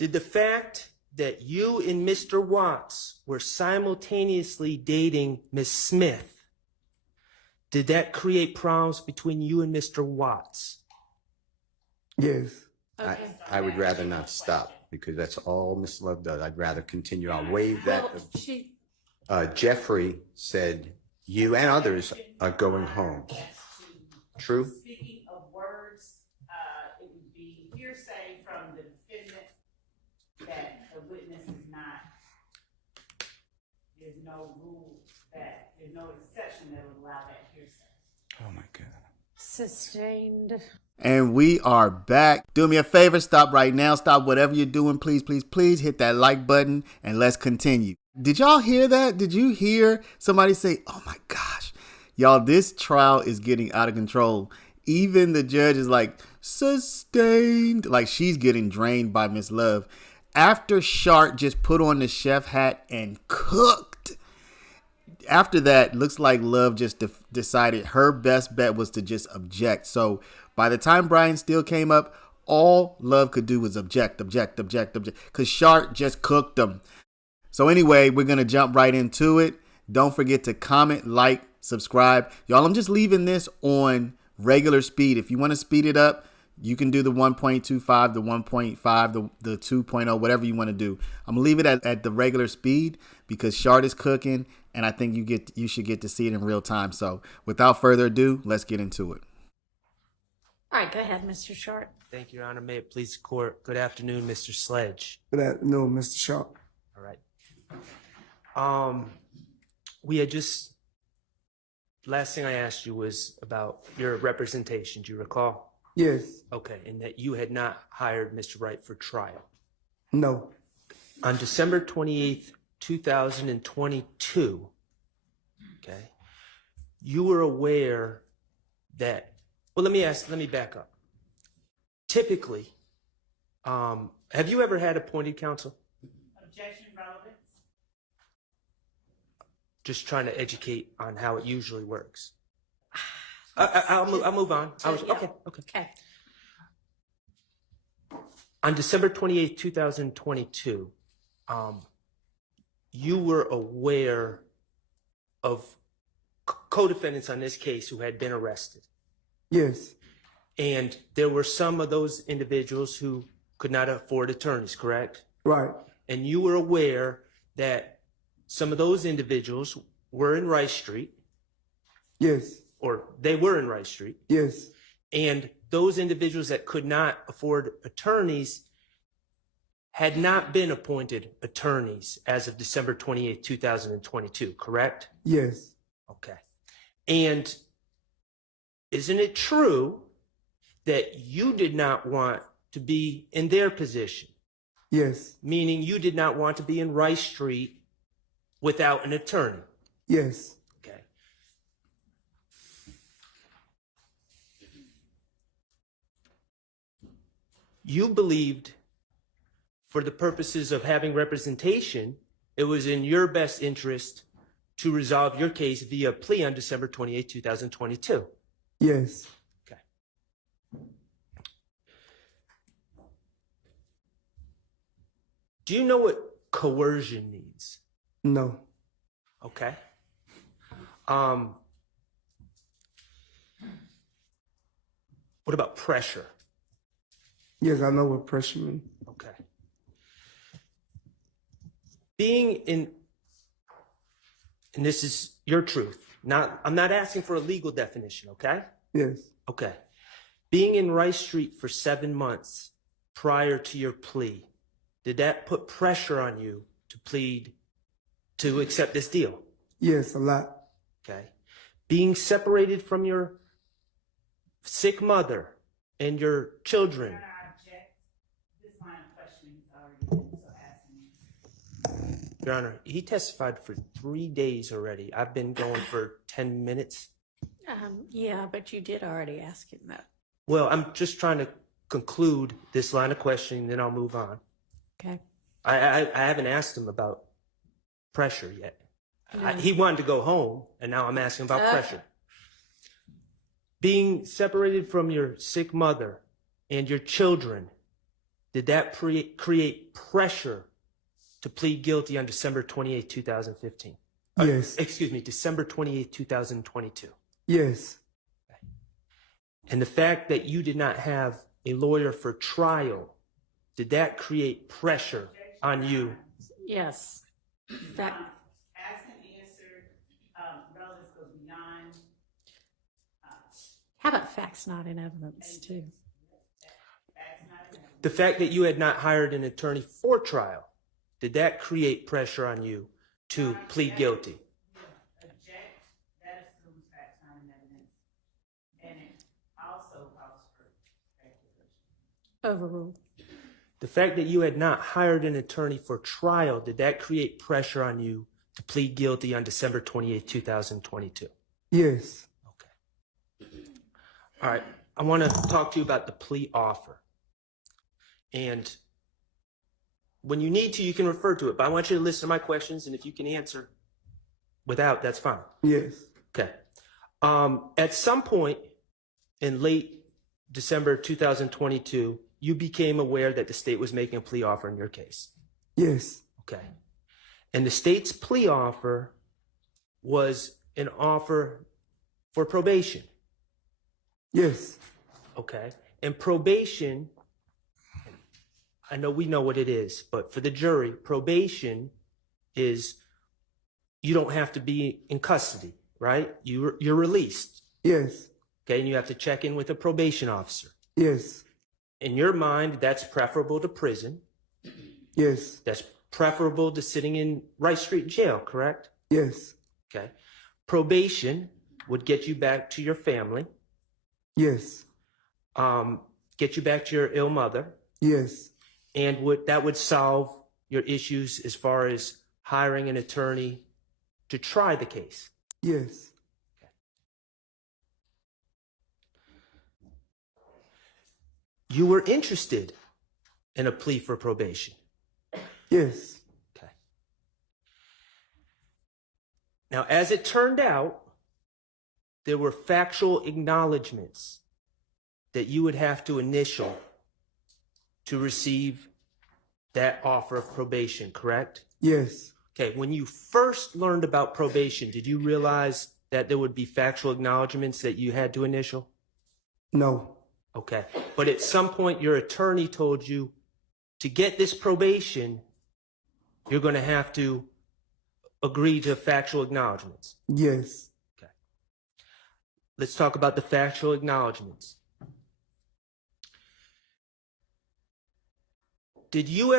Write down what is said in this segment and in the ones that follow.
Did the fact that you and Mr. Watts were simultaneously dating Miss Smith, did that create problems between you and Mr. Watts? Yes. Okay. I would rather not stop because that's all Miss Love does. I'd rather continue. I'll waive that. Jeffrey said you and others are going home. True? Speaking of words, it would be hearsay from the defendant that the witness is not, there's no rule that, there's no exception that would allow that hearsay. Oh my God. Sustained. And we are back. Do me a favor, stop right now. Stop whatever you're doing. Please, please, please hit that like button and let's continue. Did y'all hear that? Did you hear somebody say, oh my gosh, y'all, this trial is getting out of control. Even the judge is like, sustained. Like she's getting drained by Miss Love. After Schardt just put on the chef hat and cooked. After that, looks like Love just decided her best bet was to just object. So by the time Brian Steele came up, all Love could do was object. Because Schardt just cooked them. So anyway, we're going to jump right into it. Don't forget to comment, like, subscribe. Y'all, I'm just leaving this on regular speed. If you want to speed it up, you can do the 1.25, the 1.5, the 2.0, whatever you want to do. I'm going to leave it at the regular speed because Schardt is cooking, and I think you should get to see it in real time. So without further ado, let's get into it. All right, go ahead, Mr. Schardt. Thank you, Your Honor. May it please the court. Good afternoon, Mr. Sledge. Good afternoon, Mr. Schardt. All right. We had just, last thing I asked you was about your representation. Do you recall? Yes. Okay, and that you had not hired Mr. Wright for trial. No. On December 28th, 2022, okay, you were aware that, well, let me back up. Typically, have you ever had appointed counsel? Objection, relevance? Just trying to educate on how it usually works. I'll move on. Okay. Okay. On December 28th, 2022, you were aware of co-defendants on this case who had been arrested. Yes. And there were some of those individuals who could not afford attorneys, correct? Right. And you were aware that some of those individuals were in Rice Street. Yes. Or they were in Rice Street. Yes. And those individuals that could not afford attorneys had not been appointed attorneys as of December 28, 2022, correct? Yes. Okay. And isn't it true that you did not want to be in their position? Yes. Meaning you did not want to be in Rice Street without an attorney? Yes. Okay. You believed, for the purposes of having representation, it was in your best interest to resolve your case via plea on December 28, 2022. Yes. Okay. Do you know what coercion means? No. Okay. What about pressure? Yes, I know what pressure means. Okay. Being in, and this is your truth, I'm not asking for a legal definition, okay? Yes. Okay. Being in Rice Street for 7 months prior to your plea, did that put pressure on you to accept this deal? Yes, a lot. Okay. Being separated from your sick mother and your children. Your Honor, I object. This line of questioning is already been so asking me. Your Honor, he testified for 3 days already. I've been going for 10 minutes. Yeah, but you did already ask him that. Well, I'm just trying to conclude this line of questioning, then I'll move on. Okay. I haven't asked him about pressure yet. No. He wanted to go home, and now I'm asking about pressure. Being separated from your sick mother and your children, did that create pressure to plead guilty on December 28, 2015? Yes. Excuse me, December 28, 2022. Yes. And the fact that you did not have a lawyer for trial, did that create pressure on you? Yes. That, Asked and answered, relatives goes beyond. how about facts not in evidence too? The fact that you had not hired an attorney for trial, did that create pressure on you to plead guilty? Object, that assumes facts not in evidence. And it also calls for speculation. Overruled. The fact that you had not hired an attorney for trial, did that create pressure on you to plead guilty on December 28, 2022? Yes. Okay. All right. I want to talk to you about the plea offer. And when you need to, you can refer to it, but I want you to listen to my questions, and if you can answer without, that's fine. Yes. Okay. At some point in late December 2022, you became aware that the state was making a plea offer in your case. Yes. Okay. And the state's plea offer was an offer for probation. Yes. Okay. And probation, I know we know what it is, but for the jury, probation is you don't have to be in custody, right? You're released. Yes. Okay. And you have to check in with a probation officer. Yes. In your mind, that's preferable to prison. Yes. That's preferable to sitting in Rice Street Jail, correct? Yes. Okay. Probation would get you back to your family, Yes. get you back to your ill mother, Yes. and that would solve your issues as far as hiring an attorney to try the case. Yes. You were interested in a plea for probation. Yes. Okay. Now, as it turned out, there were factual acknowledgments that you would have to initial to receive that offer of probation, correct? Yes. Okay, when you first learned about probation, did you realize that there would be factual acknowledgments that you had to initial? No. Okay, but at some point your attorney told you to get this probation, you're going to have to agree to factual acknowledgments. Yes. Okay. Let's talk about the factual acknowledgments. Do you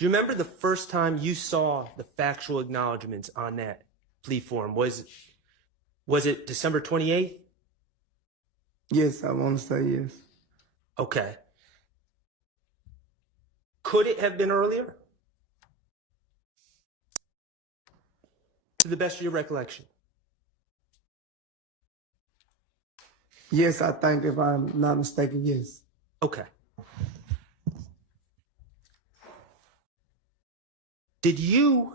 remember the first time you saw the factual acknowledgments on that plea form? Was it December 28th? Yes, I want to say yes. Okay. Could it have been earlier? To the best of your recollection. Yes, I think if I'm not mistaken, yes. Okay. Did you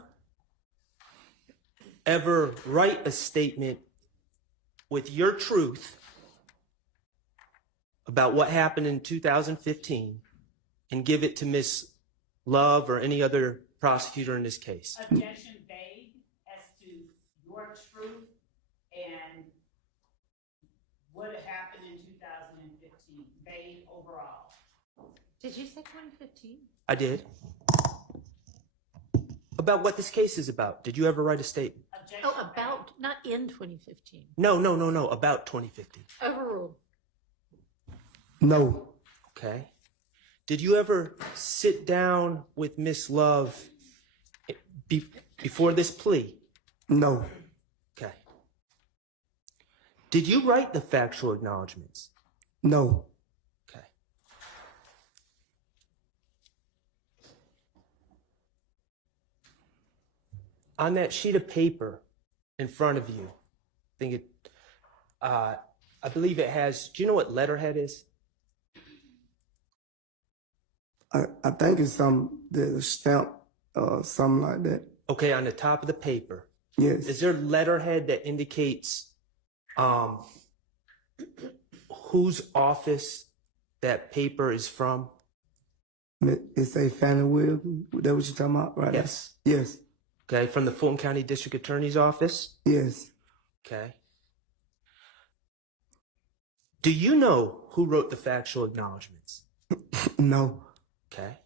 ever write a statement with your truth about what happened in 2015 and give it to Miss Love or any other prosecutor in this case? Objection vague as to your truth and what had happened in 2015. Vague overall. Did you say 2015? I did. About what this case is about. Did you ever write a statement? Objection Oh, about, not in 2015. No, about 2015. Overruled. No. Okay. Did you ever sit down with Miss Love before this plea? No. Okay. Did you write the factual acknowledgments? No. Okay. On that sheet of paper in front of you, I believe it has, do you know what letterhead is? I think it's the stamp, something like that. Okay, on the top of the paper. Yes. Is there letterhead that indicates whose office that paper is from? It's a Fannie Williams. That what you talking about, right? Yes. Yes. Okay, from the Fulton County District Attorney's Office? Yes. Okay. Do you know who wrote the factual acknowledgments? No. Okay.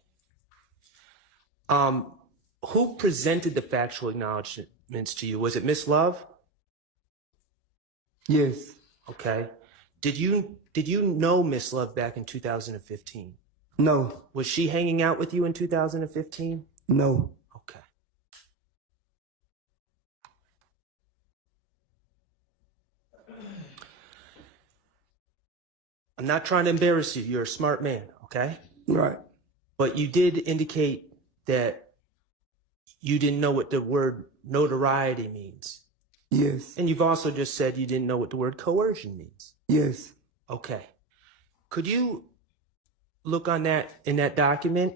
Who presented the factual acknowledgments to you? Was it Miss Love? Yes. Okay. Did you know Miss Love back in 2015? No. Was she hanging out with you in 2015? No. Okay. I'm not trying to embarrass you. You're a smart man, okay? Right. But you did indicate that you didn't know what the word notoriety means. Yes. And you've also just said you didn't know what the word coercion means. Yes. Okay. Could you look on that in that document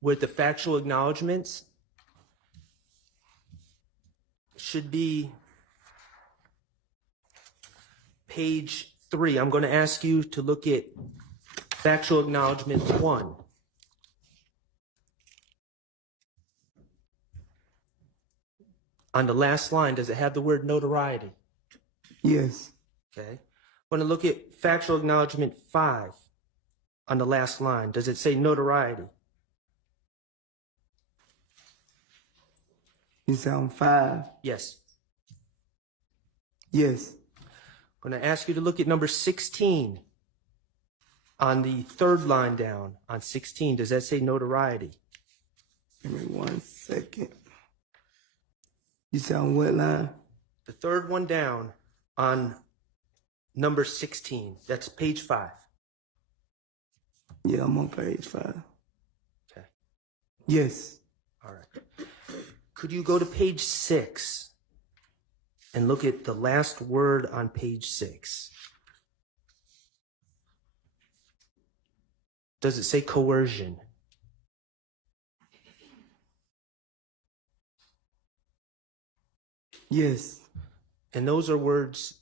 with the factual acknowledgments? Should be page 3. I'm going to ask you to look at factual acknowledgement 1. On the last line, does it have the word notoriety? Yes. Okay. I'm going to look at factual acknowledgement 5 on the last line. Does it say notoriety? You sound 5. Yes. Yes. I'm going to ask you to look at number 16 on the third line down. On 16, does that say notoriety? Give me 1 second. You sound what line? The third one down on number 16. That's page 5. Yeah, I'm on page 5. Okay. Yes. All right. Could you go to page 6 and look at the last word on page 6? Does it say coercion? Yes. And those are words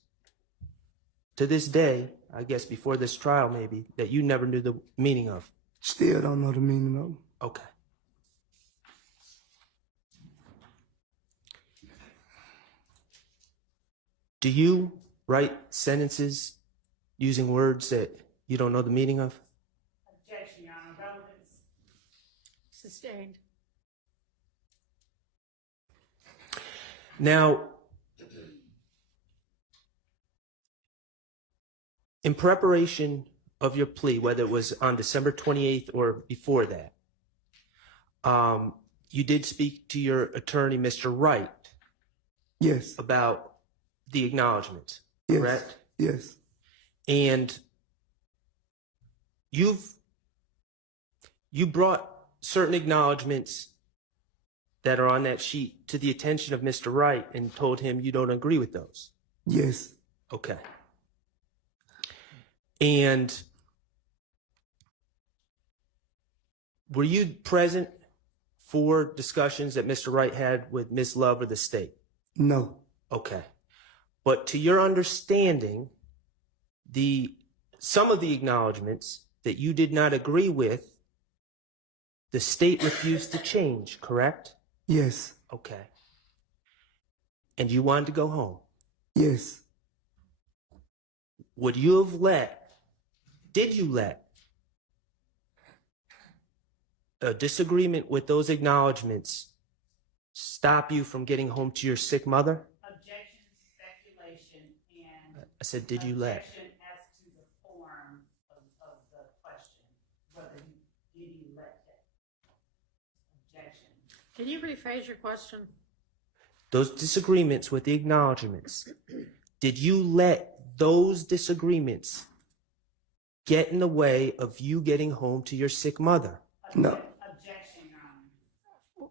to this day, I guess before this trial maybe, that you never knew the meaning of. Still don't know the meaning of them. Okay. Do you write sentences using words that you don't know the meaning of? Objection, Your Honor. Relevance. Sustained. Now, in preparation of your plea, whether it was on December 28th or before that, you did speak to your attorney, Mr. Wright, Yes. about the acknowledgement, Yes. correct? Yes. And you brought certain acknowledgments that are on that sheet to the attention of Mr. Wright and told him you don't agree with those. Yes. Okay. And were you present for discussions that Mr. Wright had with Ms. Love or the state? No. Okay. But to your understanding, some of the acknowledgments that you did not agree with, the state refused to change, correct? Yes. Okay. And you wanted to go home. Yes. Did you let a disagreement with those acknowledgments stop you from getting home to your sick mother? Objection, speculation, and I said, did you let? objection as to the form of the question, whether did you let that? Objection. Can you rephrase your question? Those disagreements with the acknowledgments, did you let those disagreements get in the way of you getting home to your sick mother? No. Objection, Your Honor.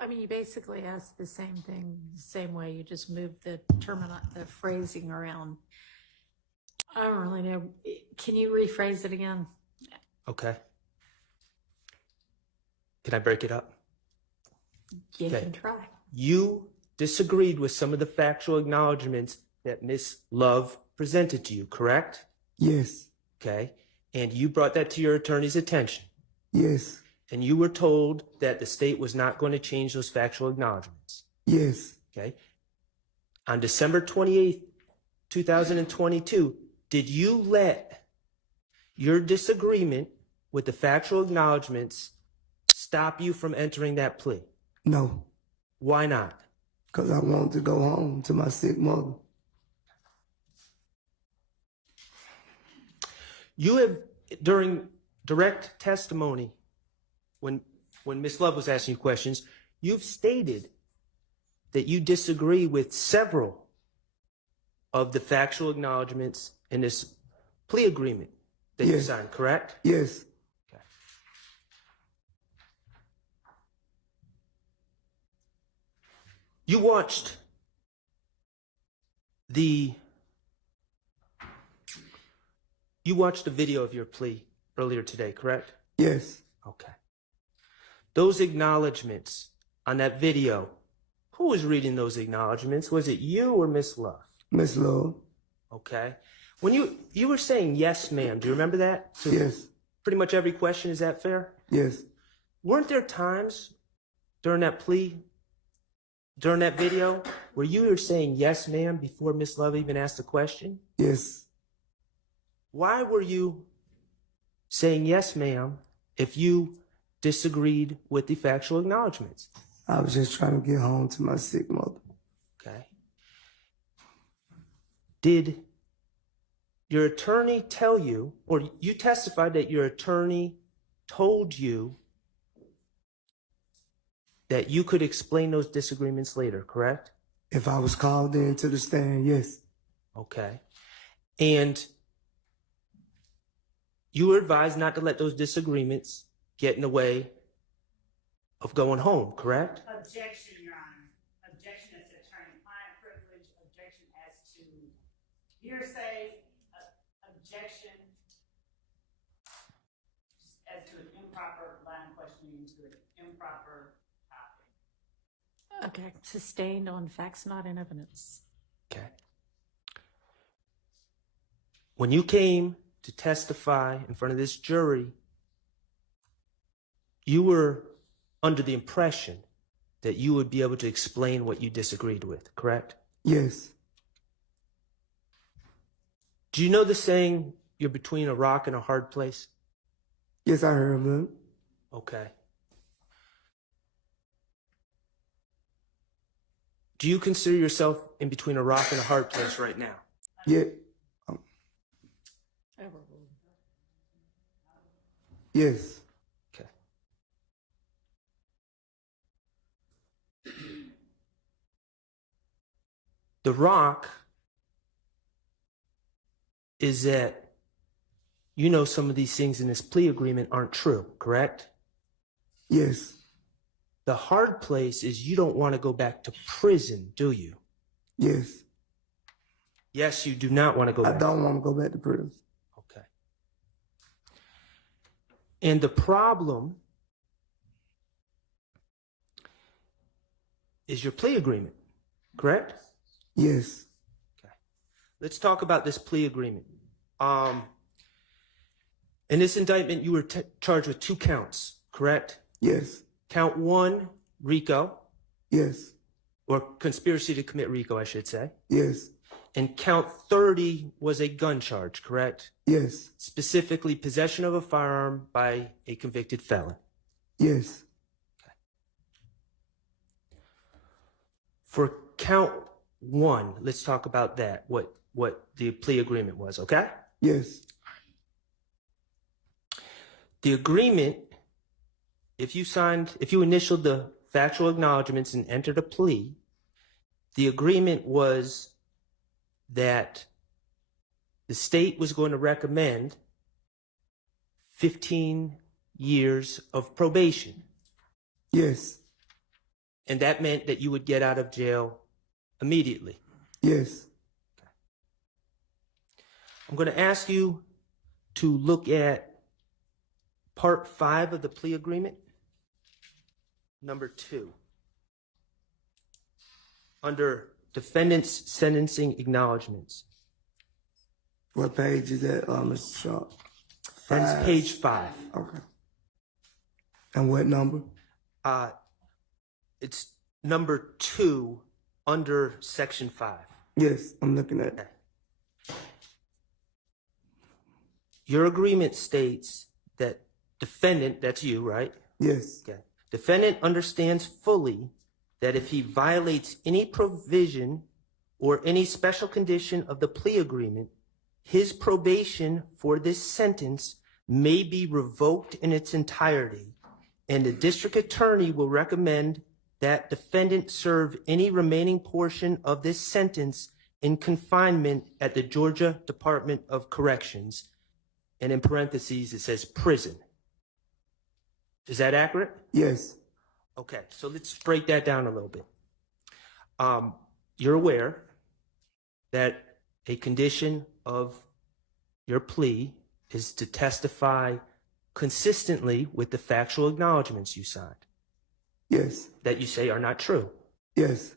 I mean, you basically asked the same thing, the same way. You just moved the phrasing around. I don't really know. Can you rephrase it again? Okay. Can I break it up? You Okay. can try. You disagreed with some of the factual acknowledgments that Miss Love presented to you, correct? Yes. Okay. And you brought that to your attorney's attention. Yes. And you were told that the state was not going to change those factual acknowledgments. Yes. Okay. On December 28th, 2022, did you let your disagreement with the factual acknowledgments stop you from entering that plea? No. Why not? Because I wanted to go home to my sick mother. You have, during direct testimony, when Ms. Love was asking you questions, you've stated that you disagree with several of the factual acknowledgments in this plea agreement that you Yes. signed, correct? Yes. Okay. You watched the video of your plea earlier today, correct? Yes. Okay. Those acknowledgments on that video, who was reading those acknowledgments? Was it you or Miss Love? Miss Love. Okay. When you were saying yes, ma'am, do you remember that? To Yes. pretty much every question, is that fair? Yes. Weren't there times during that plea, during that video, where you were saying yes, ma'am, before Miss Love even asked a question? Yes. Why were you saying yes, ma'am, if you disagreed with the factual acknowledgments? I was just trying to get home to my sick mother. Okay. Did your attorney tell you, or you testified that your attorney told you that you could explain those disagreements later, correct? If I was called in to the stand, yes. Okay. And you were advised not to let those disagreements get in the way of going home, correct? Objection, Your Honor. Objection as to attorney-client privilege, objection as to hearsay, objection as to an improper line of questioning to an improper topic. Okay, sustained on facts not in evidence. Okay. When you came to testify in front of this jury, you were under the impression that you would be able to explain what you disagreed with, correct? Yes. Do you know the saying, you're between a rock and a hard place? Yes, I heard of them. Okay. Do you consider yourself in between a rock and a hard place right now? Yeah. Yes. Okay. The rock is that you know some of these things in this plea agreement aren't true, correct? Yes. The hard place is you don't want to go back to prison, do you? Yes. Yes, you do not want to go I back. don't want to go back to prison. Okay. And the problem is your plea agreement, correct? Yes. Okay. Let's talk about this plea agreement. In this indictment, you were charged with 2 counts, correct? Yes. Count 1, RICO, Yes. or conspiracy to commit RICO, I should say. Yes. And count 30 was a gun charge, correct? Yes. Specifically, possession of a firearm by a convicted felon. Yes. For count 1, let's talk about that, what the plea agreement was, okay? Yes. The agreement, if you initialed the factual acknowledgments and entered a plea, the agreement was that the state was going to recommend 15 years of probation. Yes. And that meant that you would get out of jail immediately. Yes. I'm going to ask you to look at Part 5 of the plea agreement, number 2. Under defendant's sentencing acknowledgments. What page is that, Mr. Schardt? That's page 5. Okay. And what number? It's number 2 under section 5. Yes, I'm looking at it. Your agreement states that defendant, that's you, right? Yes, Okay. Defendant understands fully that if he violates any provision or any special condition of the plea agreement, his probation for this sentence may be revoked in its entirety, and the district attorney will recommend that defendant serve any remaining portion of this sentence in confinement at the Georgia Department of Corrections. And in parentheses, it says prison. Is that accurate? yes, Okay, so let's break that down a little bit. You're aware that a condition of your plea is to testify consistently with the factual acknowledgments you signed yes, that you say are not true. yes,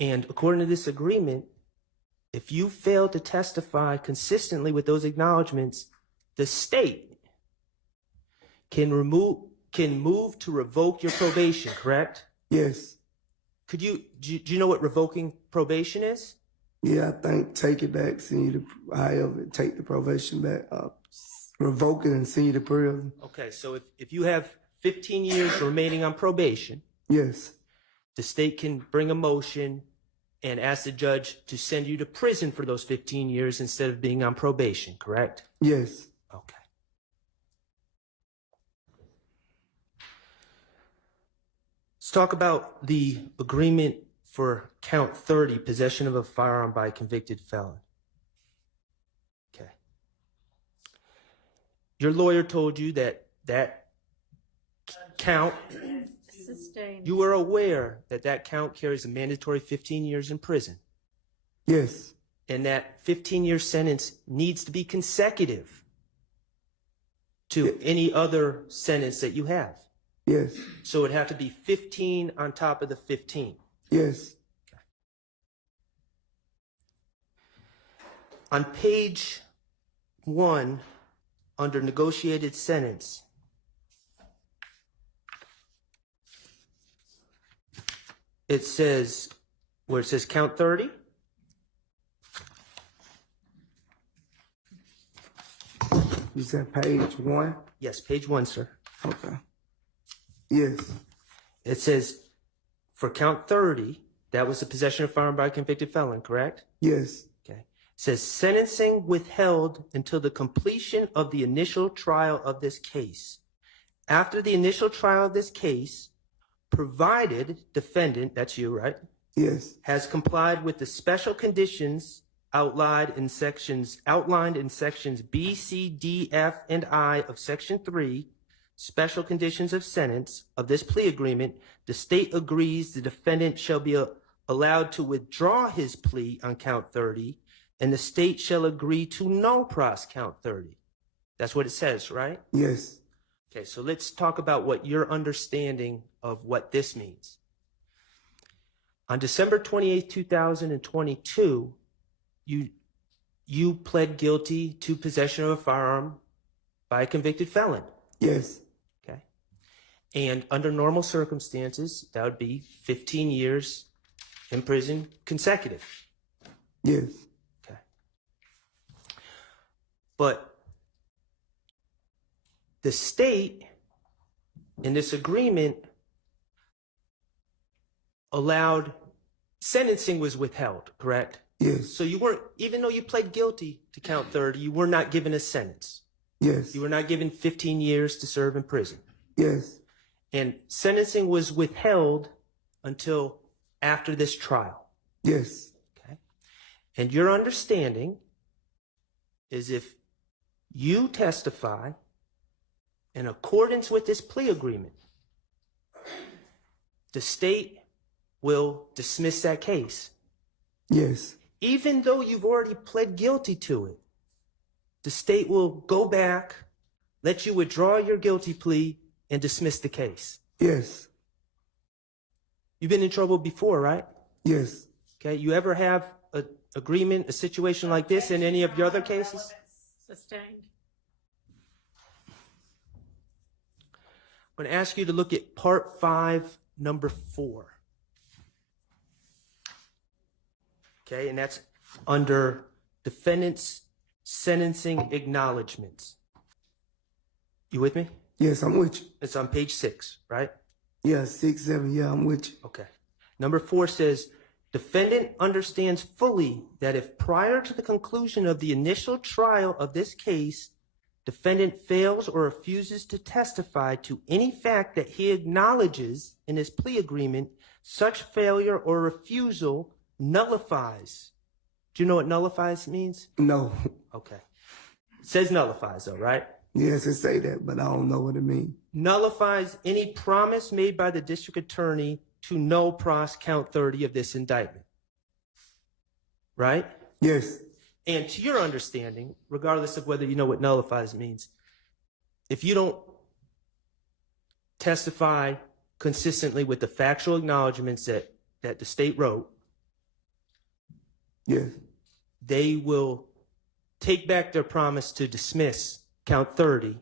And according to this agreement, if you fail to testify consistently with those acknowledgments, the state can move to revoke your probation, correct? yes. Do you know what revoking probation is? Yeah, I think take it back, send you to, however, take the probation back, revoke it and send you to prison. Okay, so if you have 15 years remaining on probation, Yes, the state can bring a motion and ask the judge to send you to prison for those 15 years instead of being on probation, correct? yes, Okay. Let's talk about the agreement for count 30, possession of a firearm by a convicted felon. Okay. Your lawyer told you that count, Sustained. you were aware that count carries a mandatory 15 years in prison, yes, and that 15-year sentence needs to be consecutive to any other sentence that you have. yes, So it'd have to be 15 on top of the 15. yes, On page 1, under negotiated sentence, it says, where it says count 30, you said page 1? yes, page 1, sir. Okay, yes, It says, for count 30, that was the possession of firearm by a convicted felon, correct? yes, Okay. It says sentencing withheld until the completion of the initial trial of this case. After the initial trial of this case, provided defendant, that's you, right, yes, has complied with the special conditions outlined in sections B, C, D, F, and I of section 3, special conditions of sentence of this plea agreement, the state agrees the defendant shall be allowed to withdraw his plea on count 30, and the state shall agree to no pros count 30. That's what it says, right? yes, Okay, so let's talk about what your understanding of what this means. On December 28, 2022, you pled guilty to possession of a firearm by a convicted felon. yes, Okay. And under normal circumstances, that would be 15 years in prison consecutive. yes, Okay. But the state in this agreement allowed sentencing was withheld, correct? yes, So you weren't, even though you pled guilty to count 30, you were not given a sentence. yes, You were not given 15 years to serve in prison. yes, And sentencing was withheld until after this trial. yes, Okay. And your understanding is if you testify in accordance with this plea agreement, the state will dismiss that case. yes, Even though you've already pled guilty to it, the state will go back, let you withdraw your guilty plea, and dismiss the case. yes, You've been in trouble before, right? yes, Okay, you ever have a agreement, a situation like this in any of your other cases? Sustained. I'm going to ask you to look at Part 5, Number 4. Okay, and that's under Defendant's Sentencing Acknowledgments. You with me? Yes, I'm with you. It's on page 6, right? Yeah, 6, 7. Yeah, I'm with you. Okay. Number 4 says, defendant understands fully that if prior to the conclusion of the initial trial of this case, defendant fails or refuses to testify to any fact that he acknowledges in his plea agreement, such failure or refusal nullifies. Do you know what nullifies means? No. Okay. It says nullifies though, right? Yes, it say that, but I don't know what it means. Nullifies any promise made by the district attorney to no pros count 30 of this indictment. Right? Yes. And to your understanding, regardless of whether you know what nullifies means, if you don't testify consistently with the factual acknowledgments that the state wrote, Yes. they will take back their promise to dismiss count 30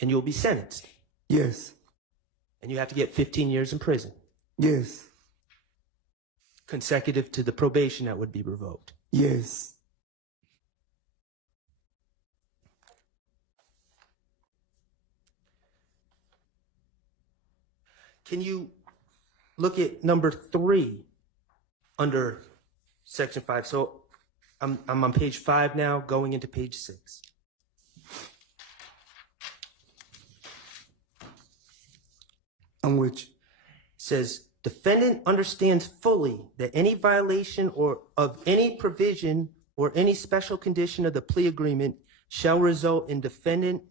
and you'll be sentenced. Yes. And you have to get 15 years in prison, Yes. consecutive to the probation that would be revoked. Yes. Can you look at number 3 under section 5? So I'm on page 5 now, going into page 6. I'm with you. Says, defendant understands fully that any violation or of any provision or any special condition of the plea agreement shall result in defendant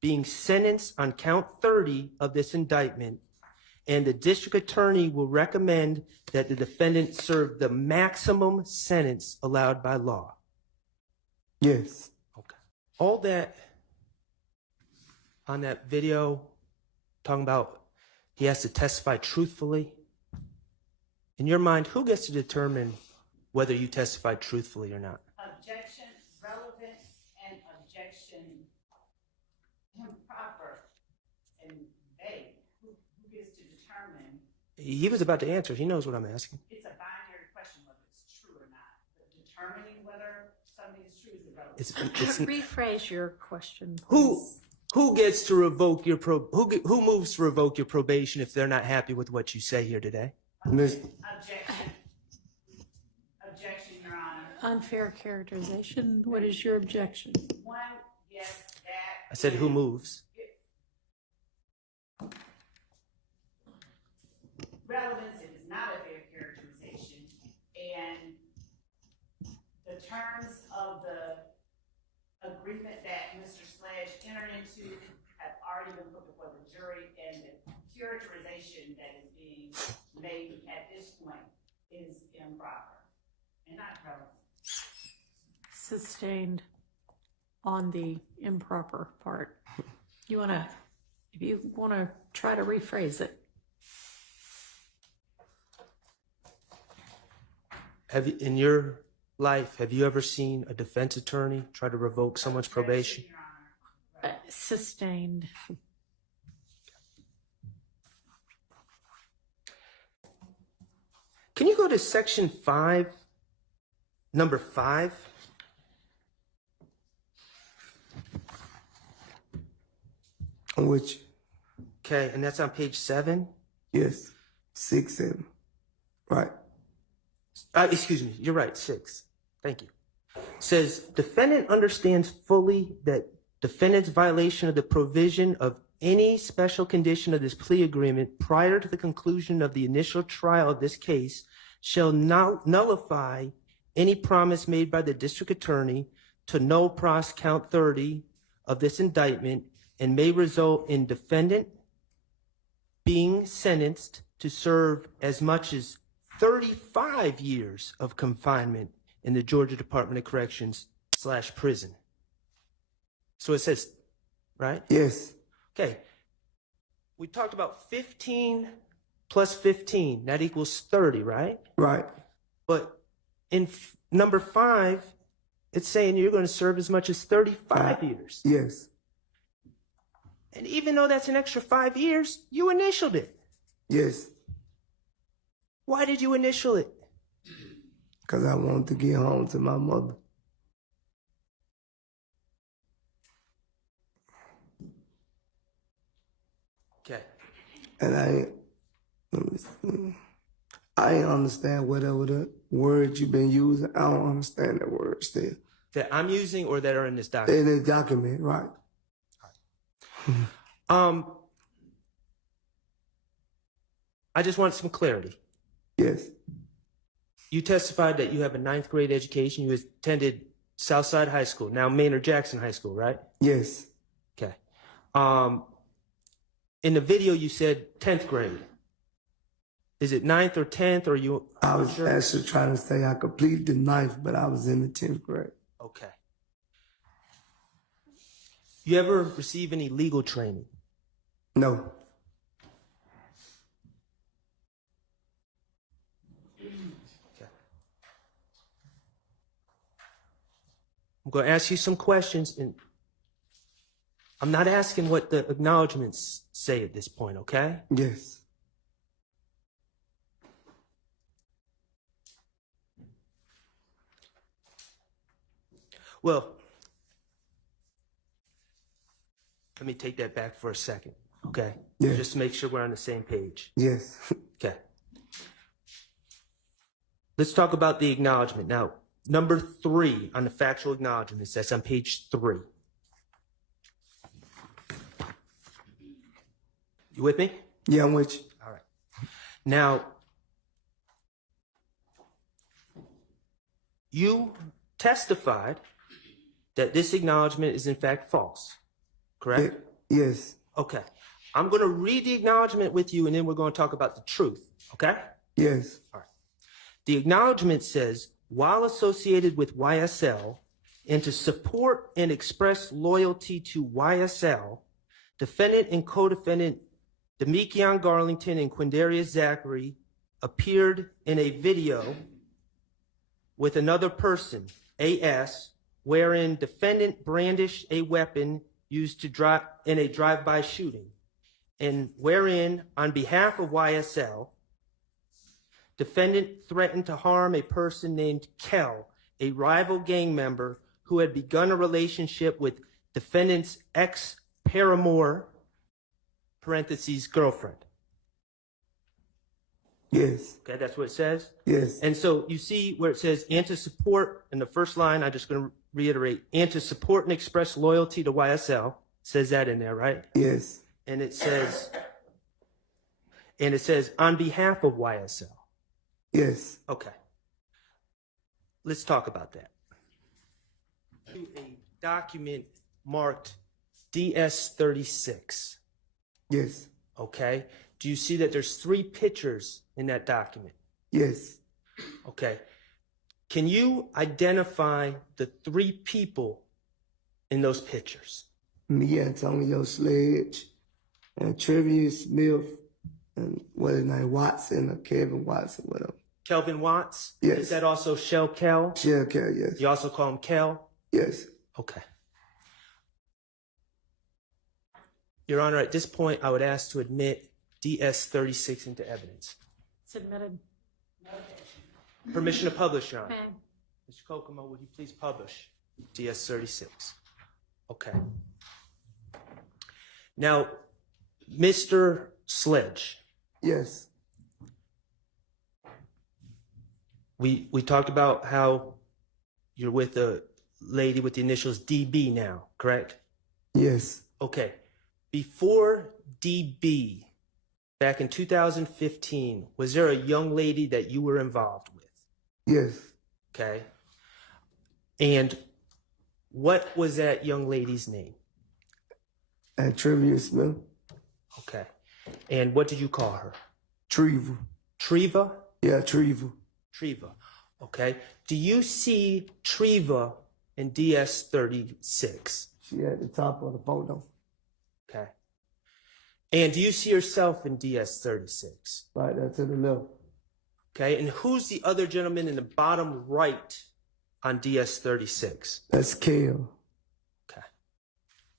being sentenced on count 30 of this indictment, and the district attorney will recommend that the defendant serve the maximum sentence allowed by law. Yes. Okay. All that on that video talking about he has to testify truthfully. In your mind, who gets to determine whether you testified truthfully or not? Objection, relevance, and objection improper and vague. Who gets to determine? He was about to answer. He knows what I'm asking. It's a binary question whether it's true or not. But determining whether something is true is irrelevant. It's Rephrase your question, who please. who gets to revoke your who moves to revoke your probation if they're not happy with what you say here today? Objection. Objection, Your Honor. Unfair characterization. What is your objection? One, yes, that. I said who moves. Relevance, it is not a fair characterization, and the terms of the agreement that Mr. Sledge entered into have already been put before the jury, and the characterization that is being made at this point is improper and not relevant. Sustained on the improper part. If you wanna try to rephrase it. In your life, have you ever seen a defense attorney try to revoke someone's probation? Your Honor. Sustained. Can you go to section 5, number 5? I'm with you. Okay, and that's on page 7. Yes. 6, 7. Right. Excuse me, you're right, 6. Thank you. Says, defendant understands fully that defendant's violation of the provision of any special condition of this plea agreement prior to the conclusion of the initial trial of this case shall nullify any promise made by the district attorney to no pros count 30 of this indictment and may result in defendant being sentenced to serve as much as 35 years of confinement in the Georgia Department of Corrections / prison. So it says, right? Yes. Okay. We talked about 15 plus 15. That equals 30, right? Right. But in number 5, it's saying you're going to serve as much as 35 years. Yes. And even though that's an extra 5 years, you initialed it. Yes. Why did you initial it? Because I wanted to get home to my mother. Okay. And I ain't understand whatever the word you've been using. I don't understand that word still. That I'm using or that are in this document? In the document, right. I just want some clarity. Yes. You testified that you have a 9th grade education. You attended Southside High School, now Maynard Jackson High School, right? Yes. Okay. In the video, you said 10th grade. Is it 9th or 10th, or you? I was actually trying to say I completed the 9th, but I was in the 10th grade. Okay. You ever receive any legal training? No. Okay. I'm going to ask you some questions, and I'm not asking what the acknowledgments say at this point, okay? Yes. Well, let me take that back for a second, okay? Yeah. Just to make sure we're on the same page. Yes. Okay. Let's talk about the acknowledgement. Now, number 3 on the factual acknowledgement, that's on page 3. You with me? Yeah, I'm with you. All right. Now, you testified that this acknowledgement is in fact false, correct? Yes. Okay. I'm going to read the acknowledgement with you, and then we're going to talk about the truth, okay? Yes. All right. The acknowledgement says, while associated with YSL and to support and express loyalty to YSL, defendant and co-defendant Demekion Garlington and Quindarius Zachary appeared in a video with another person, AS, wherein defendant brandished a weapon used to drive in a drive-by shooting, and wherein, on behalf of YSL, defendant threatened to harm a person named Kel, a rival gang member who had begun a relationship with defendant's ex-paramour, parentheses, girlfriend. Yes. Okay, that's what it says? Yes. And so you see where it says, and to support, in the first line, I'm just going to reiterate, and to support and express loyalty to YSL. It says that in there, right? Yes. And it says, on behalf of YSL. Yes. Okay. Let's talk about that. A document marked DS-36. Yes. Okay. Do you see that there's 3 pictures in that document? Yes. Okay. Can you identify the 3 people in those pictures? Me, Antonio Sledge, and Trivia Smith, and what is his name, Watson or Kevin Watson, whatever. Kelvin Watts? Yes. Is that also Shell Kel? Shell Kel, yes. You also call him Kel? Yes. Okay. Your Honor, at this point, I would ask to admit DS-36 into evidence. It's admitted. Permission to publish, Your Honor. Okay. Mr. Kokomo, would you please publish DS-36? Okay. Now, Mr. Sledge, Yes. we talked about how you're with a lady with the initials DB now, correct? Yes. Okay. Before DB, back in 2015, was there a young lady that you were involved with? Yes. Okay. And what was that young lady's name? And Trivia Smith. Okay. And what did you call her? Treva. Treva? Yeah, Treva. Treva. Okay. Do you see Treva in DS-36? She at the top of the photo. Okay. And do you see yourself in DS-36? Right there to the left. Okay. And who's the other gentleman in the bottom right on DS-36? That's Kel. Okay.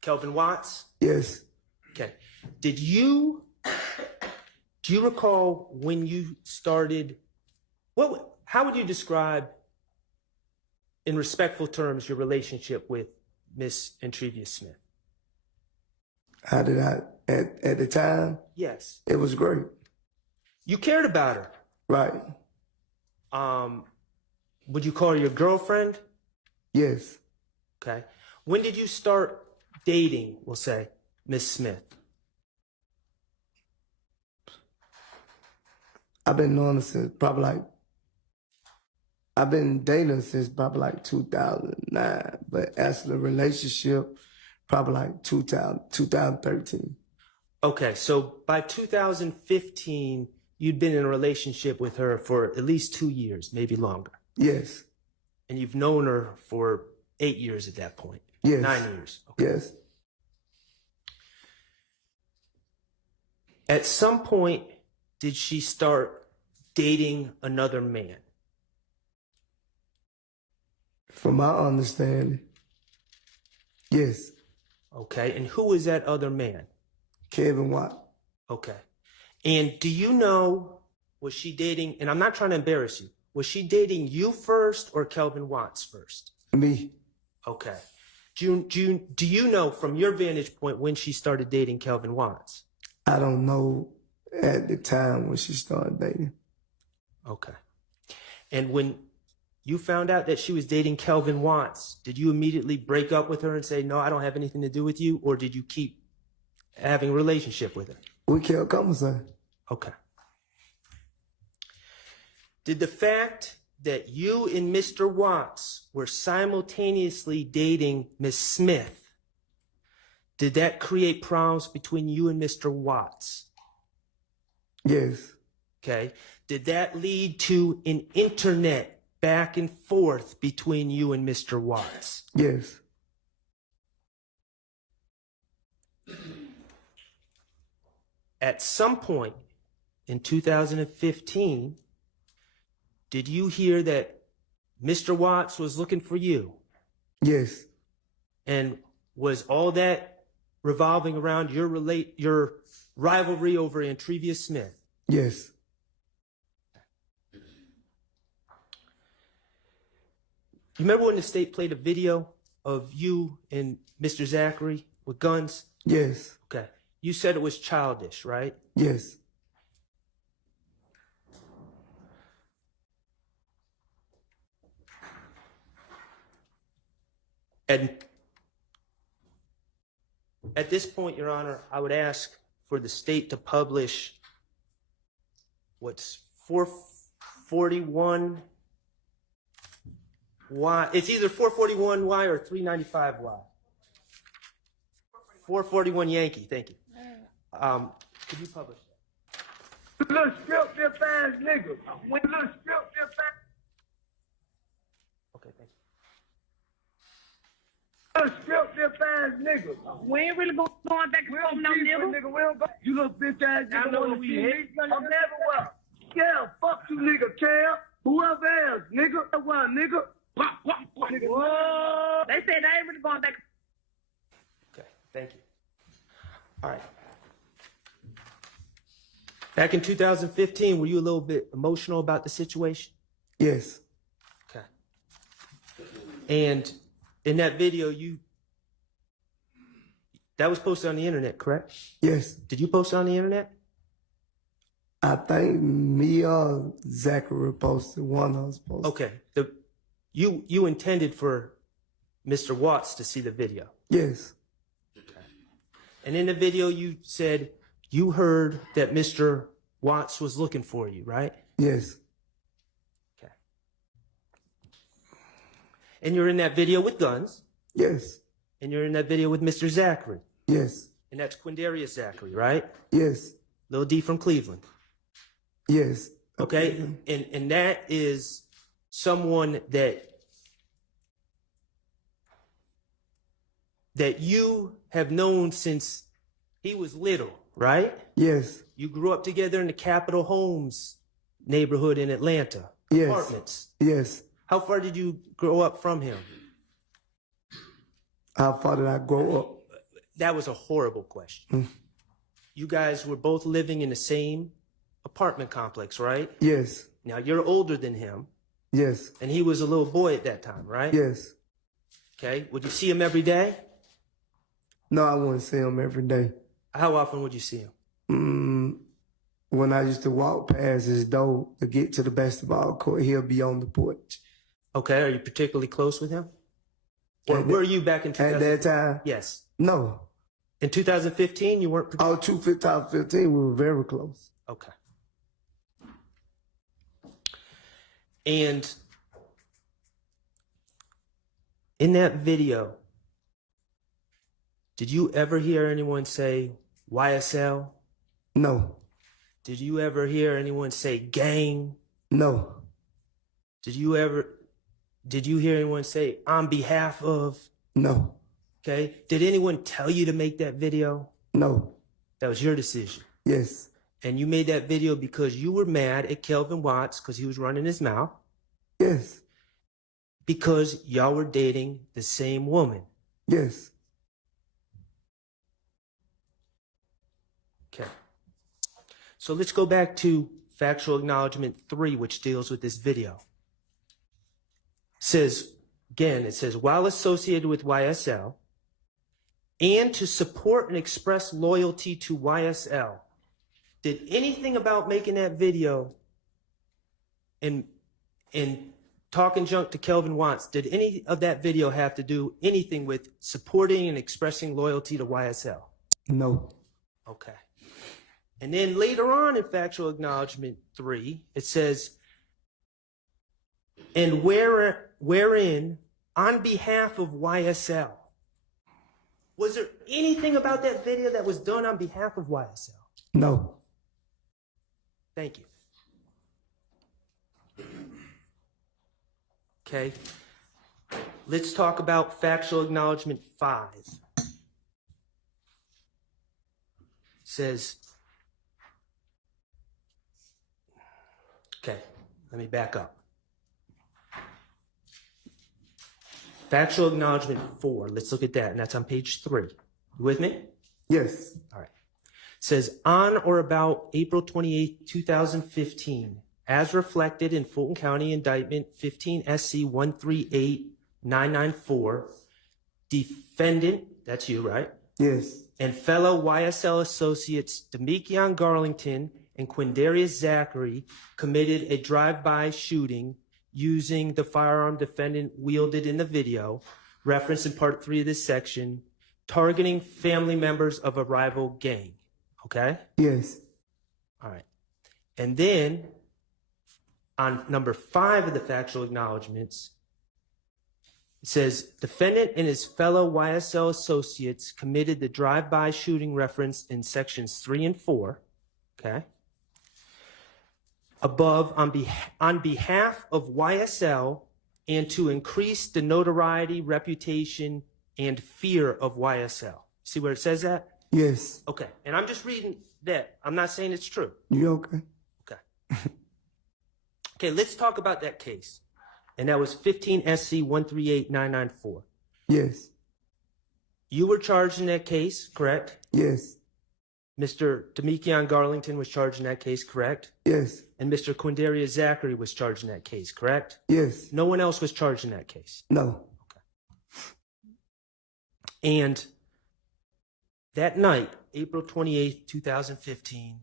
Kelvin Watts? Yes. Okay. Do you recall when you started, how would you describe, in respectful terms, your relationship with Miss Entrevia Smith? How did I, at the time? Yes. It was great. You cared about her. Right. Would you call her your girlfriend? Yes. Okay. When did you start dating, we'll say, Miss Smith? I've been knowing her since probably like, I've been dating her since probably like 2009, but as the relationship, probably like 2013. Okay, so by 2015, you'd been in a relationship with her for at least 2 years, maybe longer. Yes. And you've known her for 8 years at that point. Yes. 9 years. Okay. Yes. At some point, did she start dating another man? From my understanding, yes. Okay, and who is that other man? Kevin Watt. Okay. And do you know, was she dating, and I'm not trying to embarrass you, was she dating you first or Kelvin Watts first? Me. Okay. Do you know from your vantage point when she started dating Kelvin Watts? I don't know at the time when she started dating. Okay. And when you found out that she was dating Kelvin Watts, did you immediately break up with her and say, no, I don't have anything to do with you? Or did you keep having a relationship with her? We kept conversing. Okay. Did the fact that you and Mr. Watts were simultaneously dating Miss Smith, did that create problems between you and Mr. Watts? Yes. Okay. Did that lead to an internet back and forth between you and Mr. Watts? Yes. At some point in 2015, did you hear that Mr. Watts was looking for you? Yes. And was all that revolving around your rivalry over Entrevia Smith? Yes. You remember when the state played a video of you and Mr. Zachary with guns? Yes. Okay. You said it was childish, right? Yes. And at this point, Your Honor, I would ask for the state to publish what's 441Y. It's either 441Y or 395Y. 441 Yankee, thank you. Could you publish that? Little strip this ass nigga. When little strip this ass. Okay, thank you. Little strip this ass nigga. We ain't really going back and forth no nigga. We don't go. You little bitch ass nigga. I know what we hate. I'm never well. Yeah, fuck you nigga, Cam. Whoever else, nigga. Well, nigga. Nigga. Whoa. They said they ain't really going back. Okay, thank you. All right. Back in 2015, were you a little bit emotional about the situation? Yes. Okay. And in that video, that was posted on the internet, correct? Yes. Did you post it on the internet? I think me or Zachary posted, one of us posted. Okay. You intended for Mr. Watts to see the video. Yes. And in the video, you said you heard that Mr. Watts was looking for you, right? Yes. Okay. And you're in that video with guns. Yes. And you're in that video with Mr. Zachary. Yes. And that's Quindarius Zachary, right? Yes. Little D from Cleveland. Yes. Okay. And that is someone that you have known since he was little, right? Yes. You grew up together in the Capitol Homes neighborhood in Atlanta. Yes. Apartments. Yes. How far did you grow up from him? How far did I grow up? That was a horrible question. You guys were both living in the same apartment complex, right? Yes. Now you're older than him, Yes. and he was a little boy at that time, right? Yes. Okay. Would you see him every day? No, I wouldn't see him every day. How often would you see him? When I used to walk past his door to get to the basketball court, he'll be on the porch. Okay. Are you particularly close with him? Or were you back in 2000? At that time? Yes. No. In 2015, you weren't. Oh, 2015, we were very close. Okay. And in that video, did you ever hear anyone say YSL? No. Did you ever hear anyone say gang? No. Did you hear anyone say on behalf of? No. Okay. Did anyone tell you to make that video? No. That was your decision. Yes. And you made that video because you were mad at Kelvin Watts because he was running his mouth. Yes. Because y'all were dating the same woman. Yes. Okay. So let's go back to factual acknowledgement 3, which deals with this video. It says, while associated with YSL and to support and express loyalty to YSL, did anything about making that video and talking junk to Kelvin Watts, did any of that video have to do anything with supporting and expressing loyalty to YSL? No. Okay. And then later on in factual acknowledgement 3, it says, and wherein on behalf of YSL. Was there anything about that video that was done on behalf of YSL? No. Thank you. Okay. Let's talk about factual acknowledgement 5. It says, okay, let me back up. Factual acknowledgement 4, let's look at that, and that's on page 3. You with me? Yes. All right. It says, on or about April 28, 2015, as reflected in Fulton County Indictment 15 SC 138994, defendant, that's you, right? Yes. And fellow YSL associates Demekion Garlington and Quindarius Zachary committed a drive-by shooting using the firearm defendant wielded in the video, referenced in part 3 of this section, targeting family members of a rival gang. Okay? Yes. All right. And then on number 5 of the factual acknowledgments, it says, defendant and his fellow YSL associates committed the drive-by shooting referenced in sections 3 and 4. Okay? Above, on behalf of YSL and to increase the notoriety, reputation, and fear of YSL. See where it says that? Yes. Okay. And I'm just reading that. I'm not saying it's true. You okay? Okay. Okay, let's talk about that case. And that was 15 SC 138994. Yes. You were charged in that case, correct? Yes. Mr. Demekion Garlington was charged in that case, correct? Yes. And Mr. Quindarius Zachary was charged in that case, correct? Yes. No one else was charged in that case. No. And that night, April 28th, 2015, I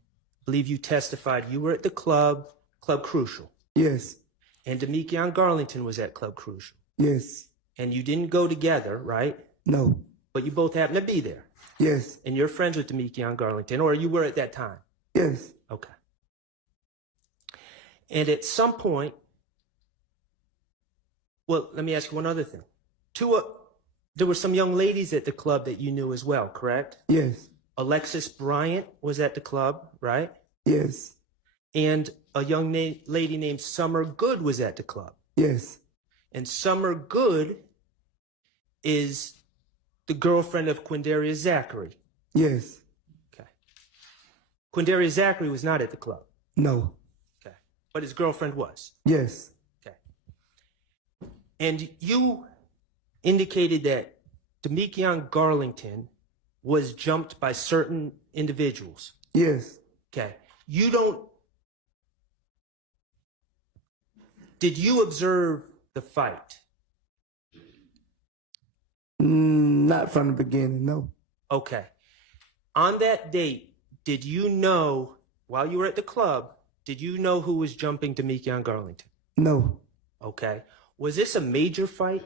believe you testified you were at the Club Crucial. Yes. And Demekion Garlington was at Club Crucial. Yes. And you didn't go together, right? No. But you both happened to be there. Yes. And you're friends with Demekion Garlington, or you were at that time? Yes. Okay. And at some point, well, let me ask you one other thing. There were some young ladies at the club that you knew as well, correct? Yes. Alexis Bryant was at the club, right? Yes. And a young lady named Summer Good was at the club. Yes. And Summer Good is the girlfriend of Quindarius Zachary. Yes. Okay. Quindarius Zachary was not at the club. No. Okay. But his girlfriend was. Yes. Okay. And you indicated that Demekion Garlington was jumped by certain individuals. Yes. Okay. Did you observe the fight? Not from the beginning, no. Okay. On that date, did you know, while you were at the club, did you know who was jumping Demekion Garlington? No. Okay. Was this a major fight?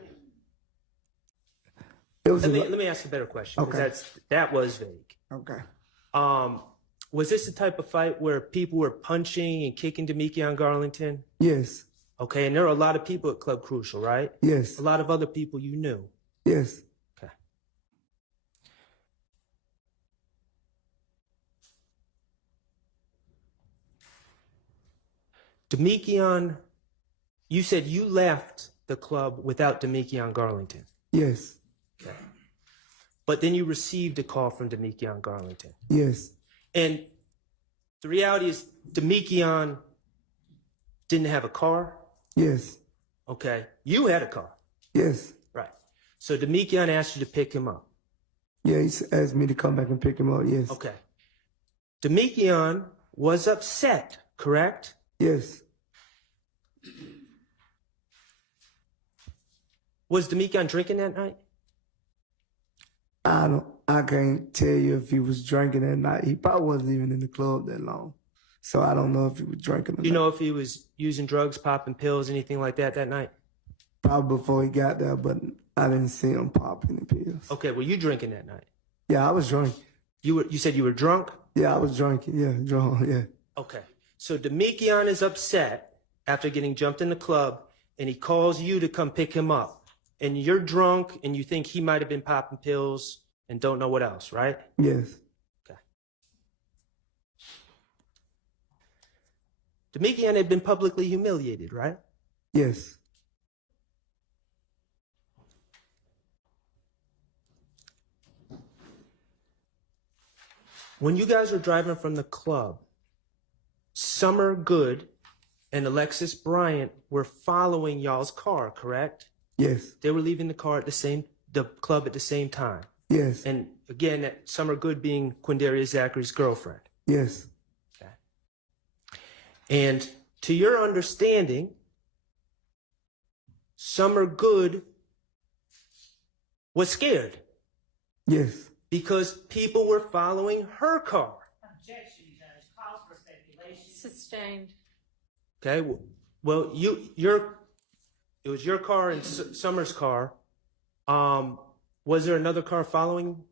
It was Let me ask a better question. Okay. That was vague. Okay. Was this the type of fight where people were punching and kicking Demekion Garlington? Yes. Okay, and there were a lot of people at Club Crucial, right? Yes. A lot of other people you knew. Yes. Okay. Demekion, you said you left the club without Demekion Garlington. Yes. Okay. But then you received a call from Demekion Garlington. Yes. And the reality is Demekion didn't have a car. Yes. Okay. You had a car. Yes. Right. So Demekion asked you to pick him up. Yeah, he asked me to come back and pick him up. Yes. Okay. Demekion was upset, correct? Yes. Was Demekion drinking that night? I can't tell you if he was drinking that night. He probably wasn't even in the club that long. So I don't know if he was drinking or Do you not. know if he was using drugs, popping pills, anything like that night? Probably before he got there, but I didn't see him pop any pills. Okay, were you drinking that night? Yeah, I was drunk. You said you were drunk? Yeah, I was drunk. Yeah, drunk. Yeah. Okay. So Demekion is upset after getting jumped in the club, and he calls you to come pick him up. And you're drunk, and you think he might have been popping pills and don't know what else, right? Yes. Okay. Demekion had been publicly humiliated, right? Yes. When you guys were driving from the club, Summer Good and Alexis Bryant were following y'all's car, correct? Yes. They were leaving the club at the same time. Yes. And again, that Summer Good being Quindarius Zachary's girlfriend. Yes. Okay. And to your understanding, Summer Good was scared Yes. because people were following her car. Objection, Judge. Calls for speculation. Sustained. Okay. Well, it was your car and Summer's car. Was there another car following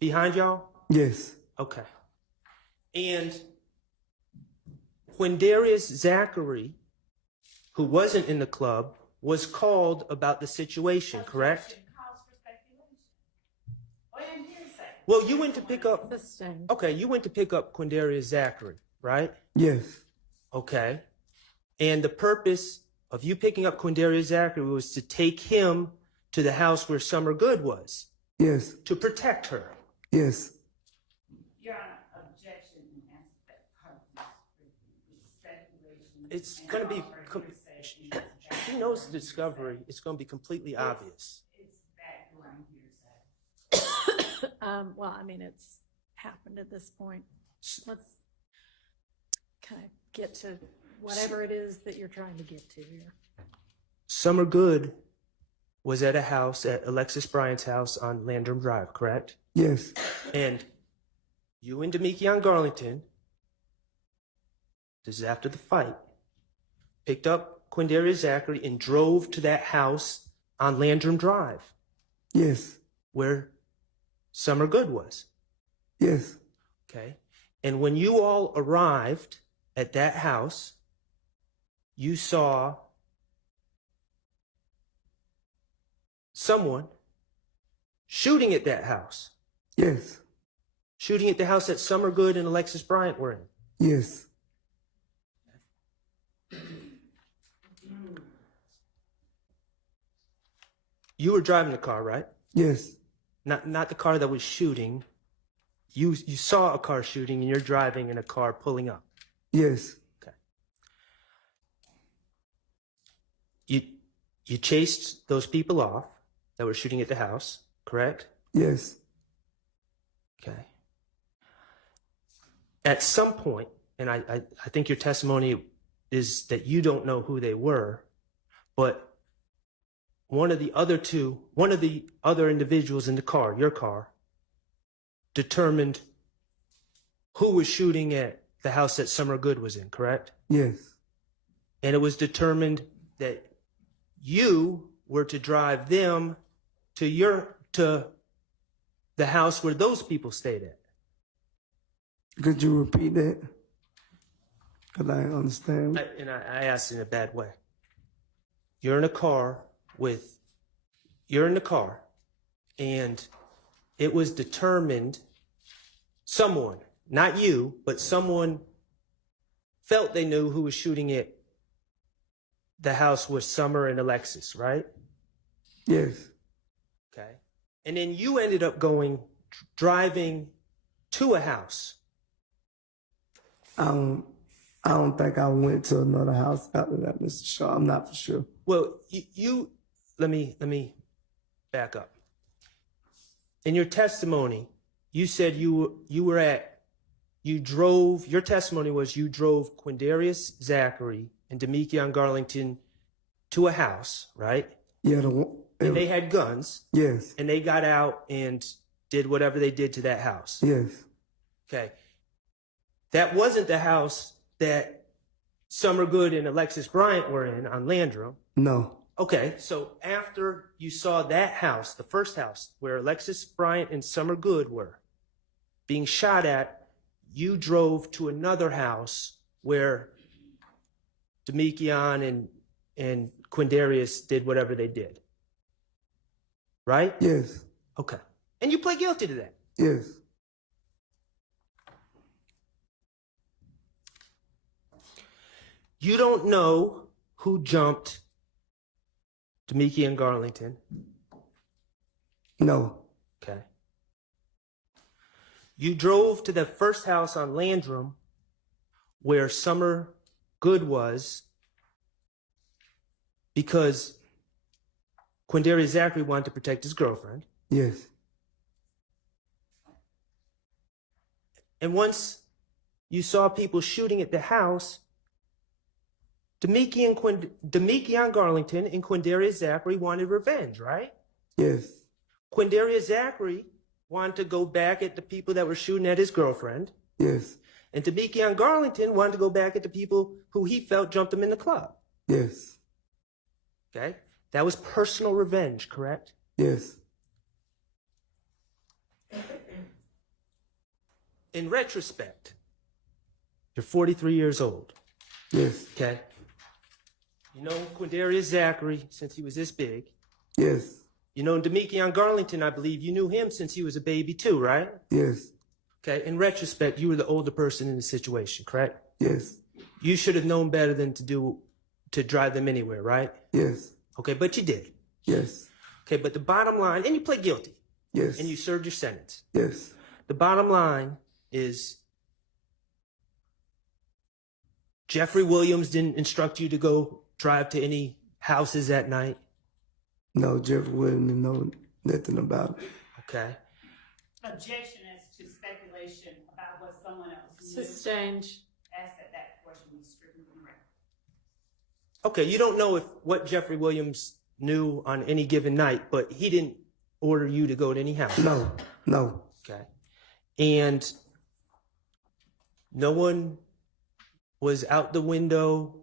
behind y'all? Yes. Okay. And Quindarius Zachary, who wasn't in the club, was called about the situation, correct? Calls for speculation. Oh, and hearsay. Well, you went to pick up. Sustained. Okay, you went to pick up Quindarius Zachary, right? Yes. Okay. And the purpose of you picking up Quindarius Zachary was to take him to the house where Summer Good was, Yes. to protect her. Yes. Your Honor, objection and answer that part of speculation. It's and going to be, calls for hearsay and objection. she knows the discovery. It's going to be completely obvious. It's backdooring hearsay. Well, I mean, it's happened at this point. Let's kind of get to whatever it is that you're trying to get to here. Summer Good was at a house, at Alexis Bryant's house on Landrum Drive, correct? Yes. And you and Demekion Garlington, this is after the fight, picked up Quindarius Zachary and drove to that house on Landrum Drive Yes. where Summer Good was. Yes. Okay. And when you all arrived at that house, you saw someone shooting at that house, Yes. shooting at the house that Summer Good and Alexis Bryant were in. Yes. You were driving the car, right? Yes. Not the car that was shooting. You saw a car shooting and you're driving in a car pulling up. Yes. Okay. You chased those people off that were shooting at the house, correct? Yes. Okay. At some point, and I think your testimony is that you don't know who they were, but one of the other individuals in the car, your car, determined who was shooting at the house that Summer Good was in, correct? Yes. And it was determined that you were to drive them to the house where those people stayed at. Could you repeat that? Because I didn't understand. I asked in a bad way. You're in the car, and it was determined, someone, not you, but someone felt they knew who was shooting at the house with Summer and Alexis, right? Yes. Okay. And then you ended up driving to a house. I don't think I went to another house after that, Mr. Shaw. I'm not for sure. Well, let me back up. In your testimony, you said your testimony was you drove Quindarius Zachary and Demekion Garlington to a house, right? Yeah, and they had guns. Yes. And they got out and did whatever they did to that house. Yes. Okay. That wasn't the house that Summer Good and Alexis Bryant were in on Landrum. No. Okay, so after you saw that house, the first house where Alexis Bryant and Summer Good were being shot at, you drove to another house where Demekion and Quindarius did whatever they did. Right? Yes. Okay. And you pled guilty to that. Yes. You don't know who jumped Demekion Garlington. No. Okay. You drove to the first house on Landrum where Summer Good was because Quindarius Zachary wanted to protect his girlfriend. Yes. And once you saw people shooting at the house, Demekion Garlington and Quindarius Zachary wanted revenge, right? Yes. Quindarius Zachary wanted to go back at the people that were shooting at his girlfriend. Yes. And Demekion Garlington wanted to go back at the people who he felt jumped him in the club. Yes. Okay? That was personal revenge, correct? Yes. In retrospect, you're 43 years old. Yes. Okay? You know Quindarius Zachary since he was this big. Yes. You know Demekion Garlington, I believe you knew him since he was a baby too, right? Yes. Okay, in retrospect, you were the older person in the situation, correct? Yes. You should have known better than to drive them anywhere, right? Yes. Okay, but you did. Yes. Okay, but the bottom line, and you pled guilty. Yes. And you served your sentence. Yes. The bottom line is Jeffrey Williams didn't instruct you to go drive to any houses that night. No, Jeff wouldn't know nothing about it. Okay. Objection as to speculation about what someone else knew. Sustained. Ask that question be stricken from the record. Okay, you don't know what Jeffrey Williams knew on any given night, but he didn't order you to go to any house. No. No. Okay. And no one was out the window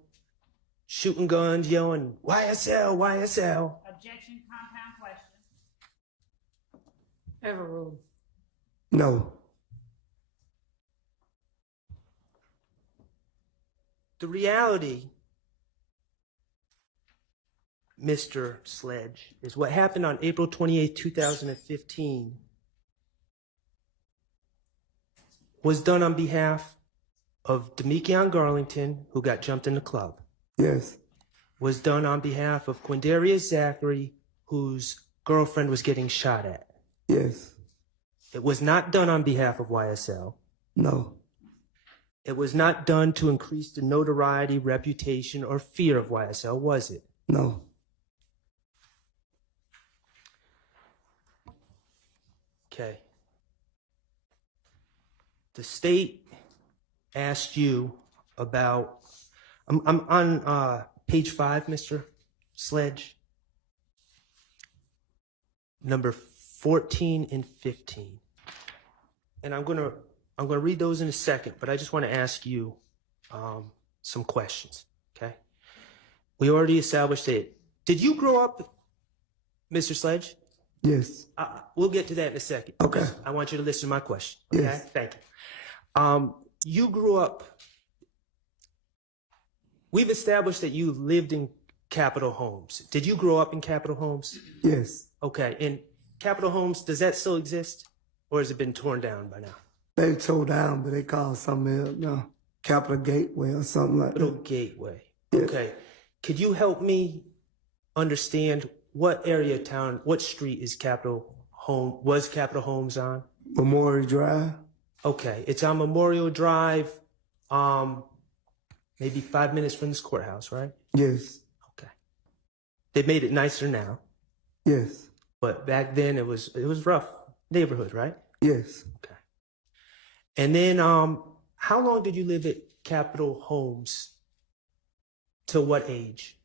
shooting guns, yelling, YSL, YSL. Objection, compound question. Overruled. No. The reality, Mr. Sledge, is what happened on April 28, 2015 was done on behalf of Demekion Garlington, who got jumped in the club. Yes. Was done on behalf of Quindarius Zachary, whose girlfriend was getting shot at. Yes. It was not done on behalf of YSL. No. It was not done to increase the notoriety, reputation, or fear of YSL, was it? No. Okay. The state asked you about, I'm on page 5, Mr. Sledge. Number 14 and 15. And I'm gonna read those in a second, but I just want to ask you some questions. Okay. We already established it. Did you grow up, Mr. Sledge? Yes. We'll get to that in a second. Okay. I want you to listen to my question. Okay. Yes. Thank you. You grew up. We've established that you lived in Capitol Homes. Did you grow up in Capitol Homes? Yes. Okay. And Capitol Homes, does that still exist, or has it been torn down by now? They tore down, but they call something else now. Capitol Gateway or something like Little that. Gateway. Yes. Okay. Could you help me understand what area of town, what street is Capitol Homes on? Memorial Drive. Okay. It's on Memorial Drive, maybe 5 minutes from this courthouse, right? Yes. Okay. They made it nicer now, Yes. but back then it was rough neighborhood, right? Yes. Okay. And then how long did you live at Capitol Homes? Till what age?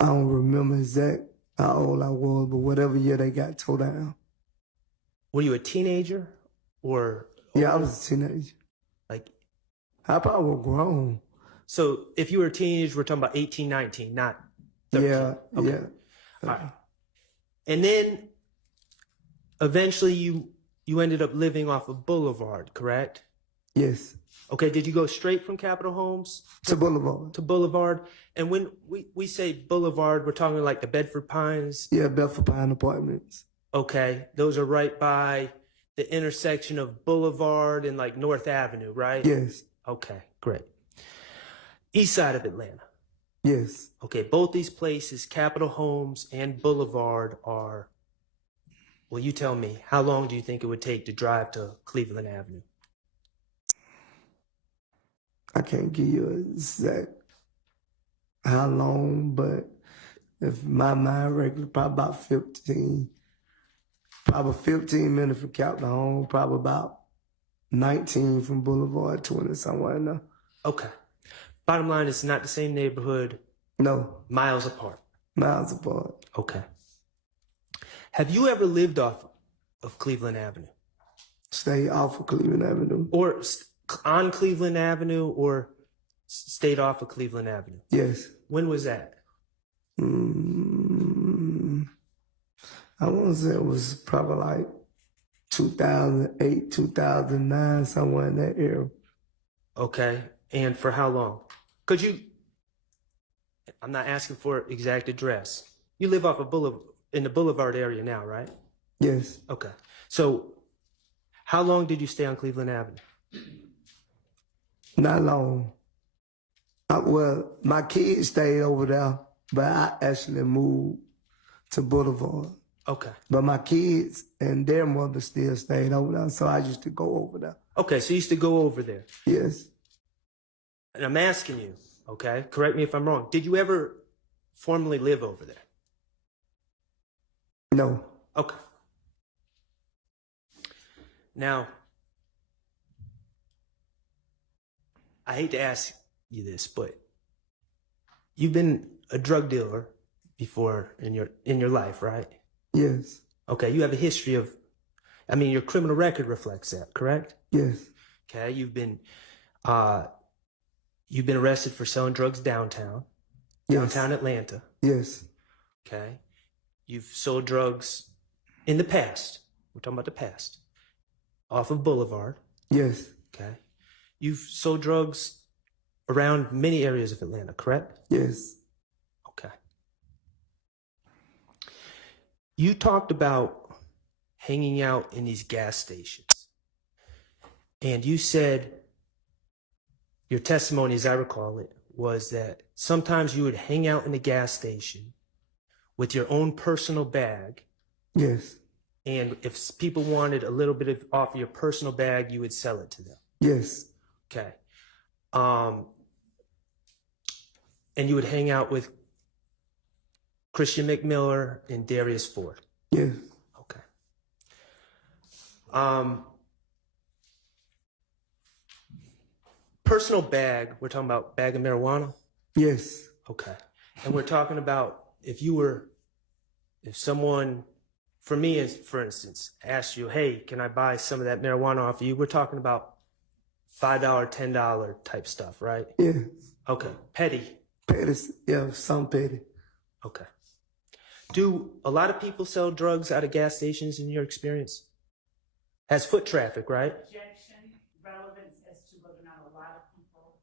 I don't remember exact how old I was, but whatever year they got tore down. Were you a teenager or? Yeah, I was a teenager. Like, I probably was grown. so if you were a teenager, we're talking about 18, 19, not 13. Yeah. Okay. Yeah. All right. And then eventually you ended up living off of Boulevard, correct? Yes. Okay. Did you go straight from Capitol Homes To Boulevard. to Boulevard? And when we say Boulevard, we're talking like the Bedford Pines. Yeah, Bedford Pine Apartments. Okay. Those are right by the intersection of Boulevard and like North Avenue, right? Yes. Okay. Great. East side of Atlanta. Yes. Okay. Both these places, Capitol Homes and Boulevard, are, well, you tell me, how long do you think it would take to drive to Cleveland Avenue? I can't give you an exact how long, but if my mind regular, probably about 15. Probably 15 minutes from Capitol Home, probably about 19 from Boulevard, 20 somewhere in there. Okay. Bottom line, it's not the same neighborhood, No, miles apart. miles apart. Okay. Have you ever lived off of Cleveland Avenue? Stay off of Cleveland Avenue. Or on Cleveland Avenue, or stayed off of Cleveland Avenue? Yes. When was that? I want to say it was probably like 2008, 2009, somewhere in that era. Okay. And for how long? Could you, I'm not asking for exact address. You live off of in the Boulevard area now, right? Yes. Okay. So how long did you stay on Cleveland Avenue? Not long. Well, my kids stayed over there, but I actually moved to Boulevard. Okay. But my kids and their mother still stayed over there, so I used to go over there. Okay, so you used to go over there. Yes. And I'm asking you, okay, correct me if I'm wrong, did you ever formerly live over there? No. Okay. Now, I hate to ask you this, but you've been a drug dealer before in your life, right? Yes. Okay, you have a history of, I mean, your criminal record reflects that, correct? Yes. Okay, you've been arrested for selling drugs downtown Yes. Atlanta. Yes. Okay, you've sold drugs in the past. We're talking about the past, off of Boulevard. Yes. Okay, you've sold drugs around many areas of Atlanta, correct? Yes. Okay. You talked about hanging out in these gas stations. And you said, your testimony, as I recall it, was that sometimes you would hang out in the gas station with your own personal bag. Yes. And if people wanted a little bit of off of your personal bag, you would sell it to them. Yes. Okay. And you would hang out with Christian McMiller and Darius Ford. Yes. Personal bag, we're talking about bag of marijuana? Yes. Okay. And we're talking about if someone, for me, for instance, asked you, hey, can I buy some of that marijuana off of you? We're talking about $5, $10 type stuff, right? Yeah. Okay. Petty. Petty. Yeah, some petty. Okay. Do a lot of people sell drugs out of gas stations in your experience? Has foot traffic, right? Objection, relevance as to whether or not a lot of people.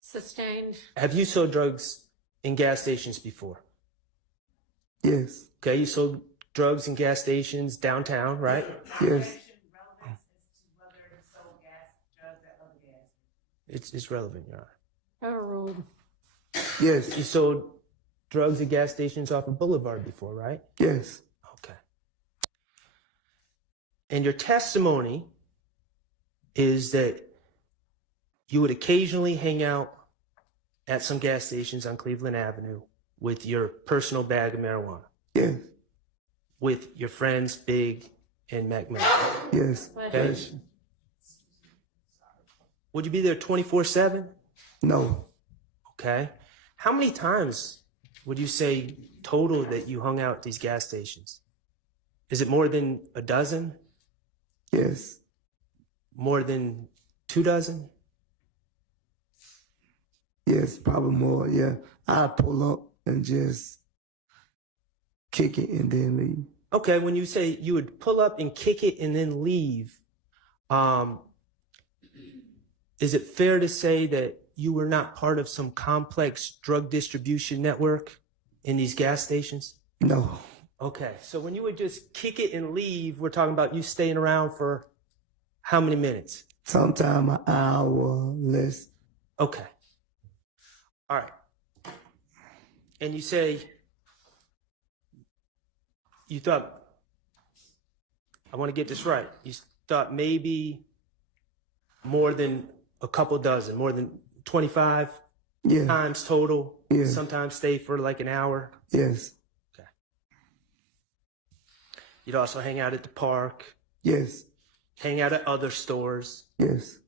Sustained. Have you sold drugs in gas stations before? Yes. Okay, you sold drugs in gas stations downtown, right? Yes. Objection, relevance as to whether he sold drugs at other gas. It's relevant, Your Honor. Overruled. Yes. You sold drugs at gas stations off of Boulevard before, right? Yes. Okay. And your testimony is that you would occasionally hang out at some gas stations on Cleveland Avenue with your personal bag of marijuana, Yes. with your friends Big and Mac Mac. Yes. Okay? Would you be there 24/7? No. Okay. How many times would you say total that you hung out at these gas stations? Is it more than a dozen? Yes. More than 2 dozen? Yes, probably more. Yeah. I pull up and just kick it and then leave. Okay, when you say you would pull up and kick it and then leave, is it fair to say that you were not part of some complex drug distribution network in these gas stations? No. Okay, so when you would just kick it and leave, we're talking about you staying around for how many minutes? Sometime an hour, less. Okay. All right. And you say you thought, I want to get this right, you thought maybe more than a couple dozen, more than 25 Yeah. times total, Yeah. sometimes stay for like an hour. Yes. Okay. You'd also hang out at the park, Yes. hang out at other stores. Yes.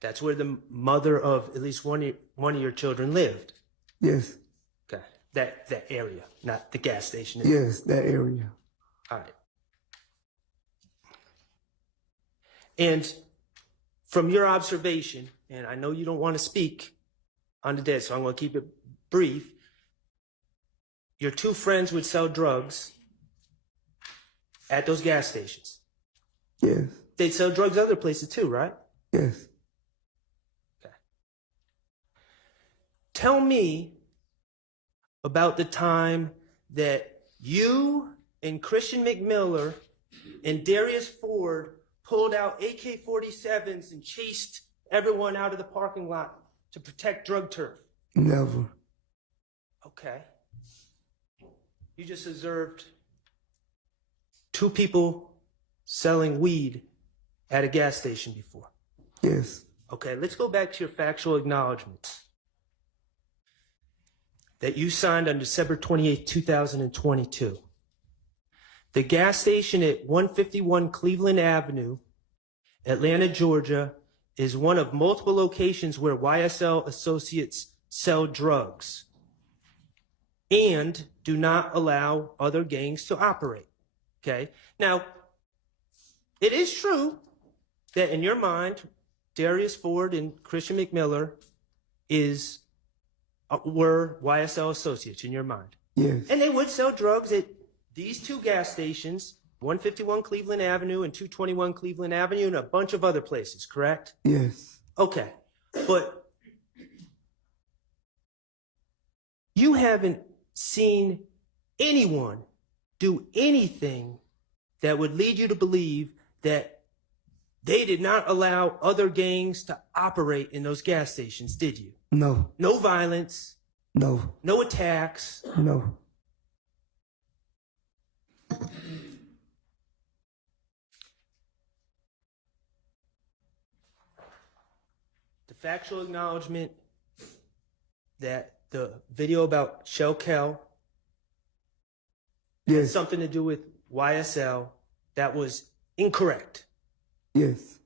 That's where the mother of at least one of your children lived. Yes. Okay. That area, not the gas station. Yes, that area. All right. And from your observation, and I know you don't want to speak on the dead, so I'm going to keep it brief. Your two friends would sell drugs at those gas stations. Yes. They'd sell drugs other places too, right? Yes. Okay. Tell me about the time that you and Christian McMiller and Darius Ford pulled out AK-47s and chased everyone out of the parking lot to protect drug turf. Never. Okay. You just observed two people selling weed at a gas station before. Yes. Okay, let's go back to your factual acknowledgments that you signed on December 28, 2022. The gas station at 151 Cleveland Avenue, Atlanta, Georgia, is one of multiple locations where YSL associates sell drugs and do not allow other gangs to operate. Okay? Now, it is true that in your mind, Darius Ford and Christian McMiller were YSL associates in your mind. Yes. And they would sell drugs at these two gas stations, 151 Cleveland Avenue and 221 Cleveland Avenue, and a bunch of other places, correct? Yes. Okay. But you haven't seen anyone do anything that would lead you to believe that they did not allow other gangs to operate in those gas stations, did you? No. No violence, No. no attacks. No. The factual acknowledgement that the video about Shell Kell had Yes. something to do with YSL, that was incorrect. Yes.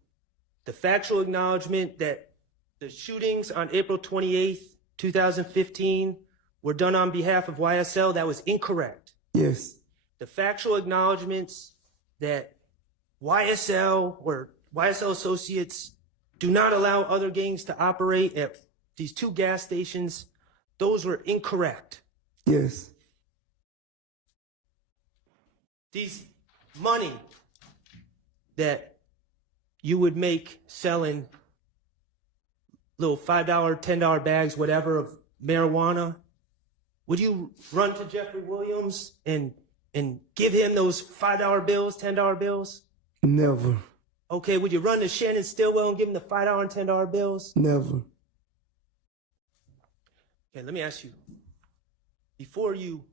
The factual acknowledgement that the shootings on April 28th, 2015 were done on behalf of YSL, that was incorrect. Yes. The factual acknowledgements that YSL or YSL associates do not allow other gangs to operate at these two gas stations, those were incorrect. Yes. These money that you would make selling little $5, $10 bags, whatever, of marijuana, would you run to Jeffrey Williams and give him those $5 bills, $10 bills? Never. Okay, would you run to Shannon Stillwell and give him the $5 and $10 bills? Never. Okay, let me ask you, before you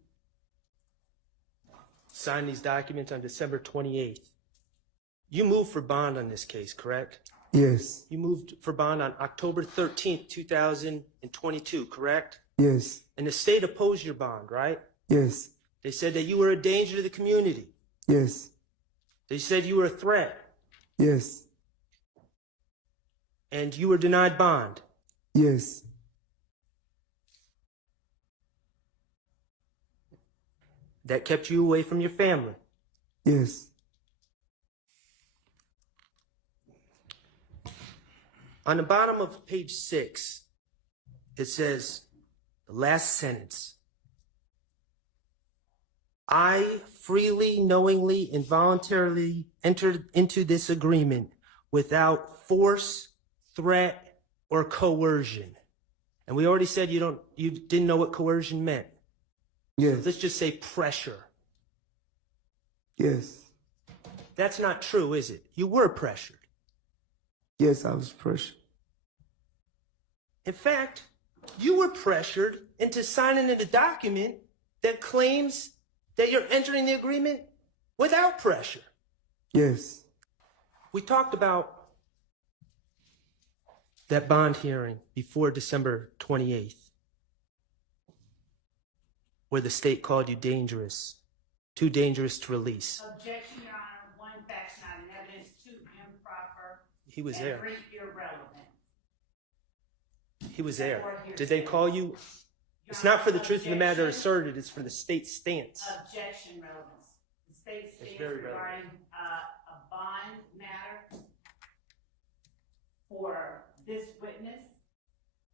signed these documents on December 28th, you moved for bond on this case, correct? Yes. You moved for bond on October 13th, 2022, correct? Yes. And the state opposed your bond, right? Yes. They said that you were a danger to the community. Yes. They said you were a threat, Yes. and you were denied bond. Yes. That kept you away from your family. Yes. On the bottom of page 6, it says, the last sentence, I freely, knowingly, and voluntarily entered into this agreement without force, threat, or coercion. And we already said you didn't know what coercion meant. Yes. Let's just say pressure. Yes. That's not true, is it? You were pressured. Yes, I was pressured. In fact, you were pressured into signing a document that claims that you're entering the agreement without pressure. Yes. We talked about that bond hearing before December 28th, where the state called you dangerous, too dangerous to release. Objection, Your Honor. One fact's not in evidence. Two, improper. He was and there. three, irrelevant. He was there. Did they call you? It's not for the truth of the matter asserted, it's for the state's stance. Objection, relevance. The state It's stands very regarding a bond matter for this witness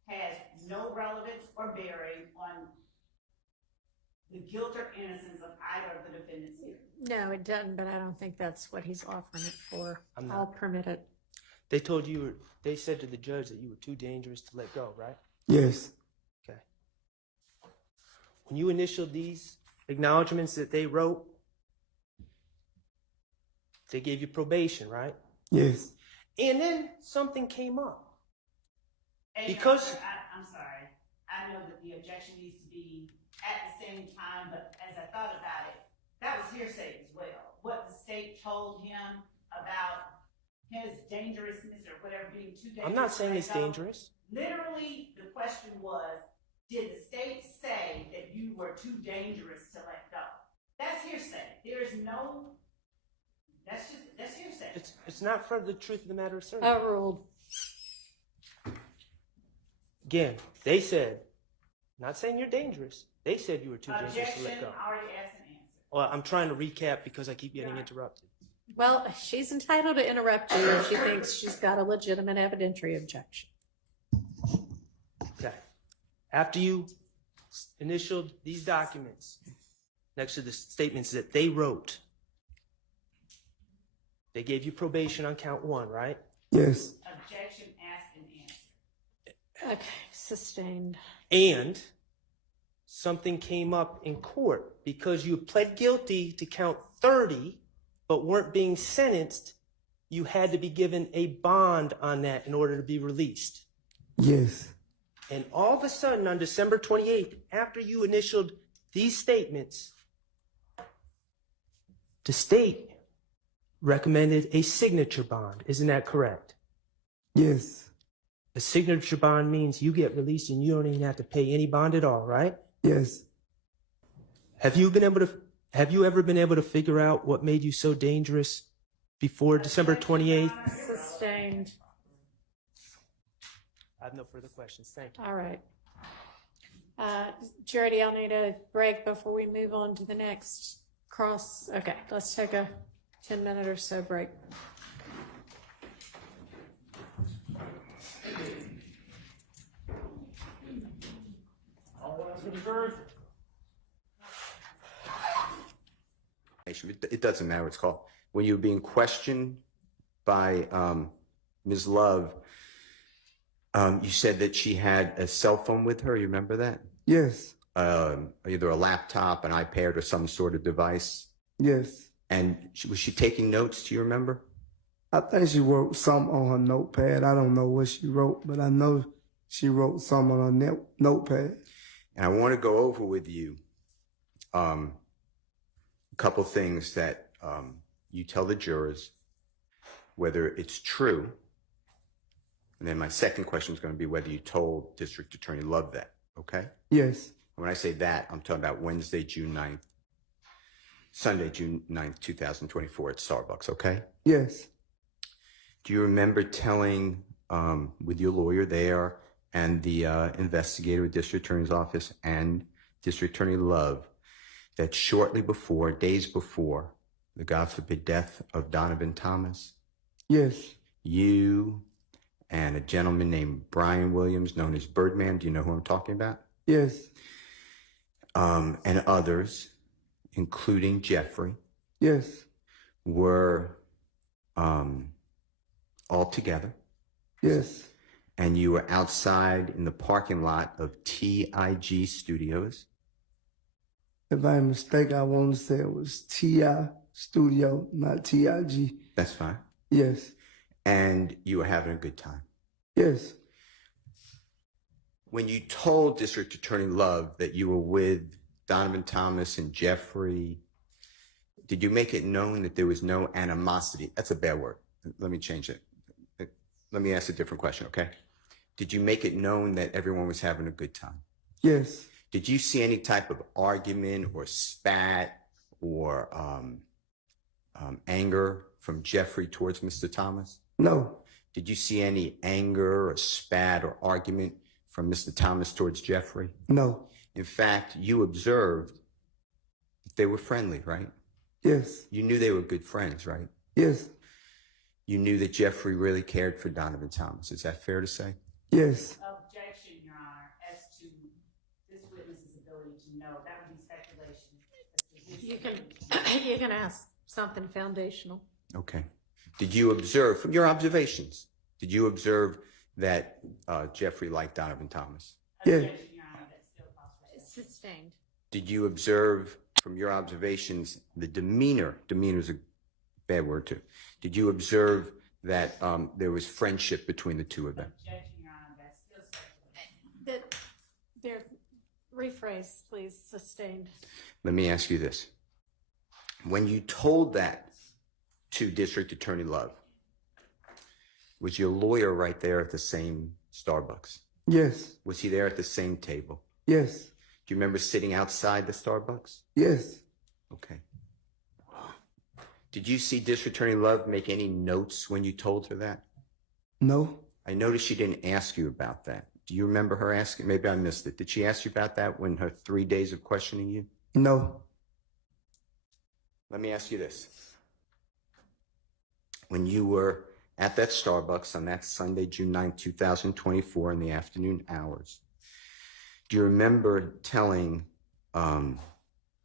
has no relevance or bearing on the guilt or innocence of either of the defendants here. No, it doesn't, but I don't think that's what he's offering it for. I'm not. I'll permit it. They told you, they said to the judge that you were too dangerous to let go, right? Yes. Okay. When you initialed these acknowledgments that they wrote, they gave you probation, right? Yes. And then something came up. And Because- I'm sorry. I know that the objection needs to be at the same time, but as I thought about it, that was hearsay as well. What the state told him about his dangerousness or whatever, being too dangerous. I'm not saying to it's let go. dangerous. Literally, the question was, did the state say that you were too dangerous to let go? That's hearsay. There is no, that's hearsay. It's not for the truth of the matter asserted. Overruled. Again, they said, not saying you're dangerous. They said you were too dangerous to Objection, let go. already asked and answered. Well, I'm trying to recap because I keep getting interrupted. Well, she's entitled to interrupt you if she thinks she's got a legitimate evidentiary objection. Okay. After you initialed these documents next to the statements that they wrote, they gave you probation on count 1, right? Yes. Objection, asked and answered. Okay, sustained. And something came up in court because you pled guilty to count 30 but weren't being sentenced. You had to be given a bond on that in order to be released. Yes. And all of a sudden on December 28th, after you initialed these statements, the state recommended a signature bond. Isn't that correct? Yes. A signature bond means you get released and you don't even have to pay any bond at all, right? Yes. Have you ever been able to figure out what made you so dangerous before December 28th? Sustained. I have no further questions. Thank you. All right. Charity, I'll need a break before we move on to the next cross. Okay, let's take a 10-minute or so break. It doesn't matter what it's called. When you were being questioned by Ms. Love, you said that she had a cell phone with her. You remember that? Yes. Either a laptop, an iPad, or some sort of device. Yes. And was she taking notes? Do you remember? I think she wrote some on her notepad. I don't know what she wrote, but I know she wrote some on her notepad. And I want to go over with you a couple things that you tell the jurors, whether it's true. And then my second question is going to be whether you told District Attorney Love that, okay? Yes. When I say that, I'm talking about Wednesday, June 9th, Sunday, June 9th, 2024 at Starbucks, okay? Yes. Do you remember telling, with your lawyer there and the investigator at District Attorney's Office and District Attorney Love, that shortly before, days before, the God forbid death of Donovan Thomas, Yes. you and a gentleman named Brian Williams, known as Birdman, do you know who I'm talking about? Yes. And others, including Jeffrey, Yes. were all together, Yes. and you were outside in the parking lot of TIG Studios. If I'm mistaken, I want to say it was TI Studio, not TIG. That's fine. Yes. And you were having a good time. Yes. When you told District Attorney Love that you were with Donovan Thomas and Jeffrey, did you make it known that there was no animosity? That's a bad word. Let me change it. Let me ask a different question, okay? Did you make it known that everyone was having a good time? Yes. Did you see any type of argument or spat or anger from Jeffrey towards Mr. Thomas? No. Did you see any anger or spat or argument from Mr. Thomas towards Jeffrey? No. In fact, you observed that they were friendly, right? Yes. You knew they were good friends, right? Yes. You knew that Jeffrey really cared for Donovan Thomas. Is that fair to say? Yes. Objection, Your Honor, as to this witness's ability to know. That would be speculation. You can ask something foundational. Okay. Did you observe, from your observations, did you observe that Jeffrey liked Donovan Thomas? Yeah. Objection, Your Honor, that's still possible. Sustained. Did you observe, from your observations, the demeanor is a bad word too. Did you observe that there was friendship between the two of them? Objection, Your Honor, that's still speculation. Rephrase, please. Sustained. Let me ask you this. When you told that to District Attorney Love, was your lawyer right there at the same Starbucks? Yes. Was he there at the same table? Yes. Do you remember sitting outside the Starbucks? Yes. Okay. Did you see District Attorney Love make any notes when you told her that? No. I noticed she didn't ask you about that. Do you remember her asking? Maybe I missed it. Did she ask you about that when her 3 days of questioning you? No. Let me ask you this. When you were at that Starbucks on that Sunday, June 9th, 2024 in the afternoon hours, do you remember telling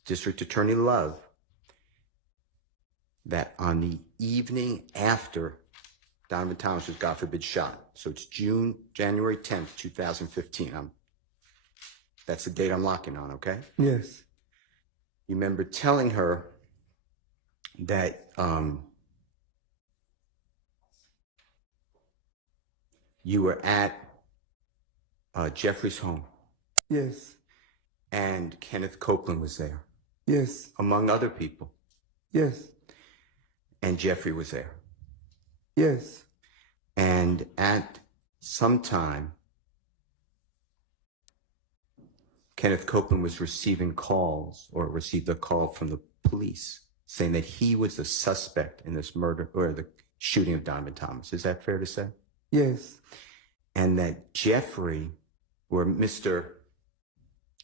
District Attorney Love that on the evening after Donovan Thomas was, God forbid, shot, so it's January 10th, 2015. That's the date I'm locking on, okay? Yes. You remember telling her that you were at Jeffrey's home. Yes. And Kenneth Copeland was there, Yes. among other people. Yes. And Jeffrey was there. Yes. And at some time, Kenneth Copeland was receiving calls or received a call from the police. saying that he was the suspect in this murder or the shooting of Donovan Thomas. Is that fair to say? Yes. And that Jeffrey or Mr.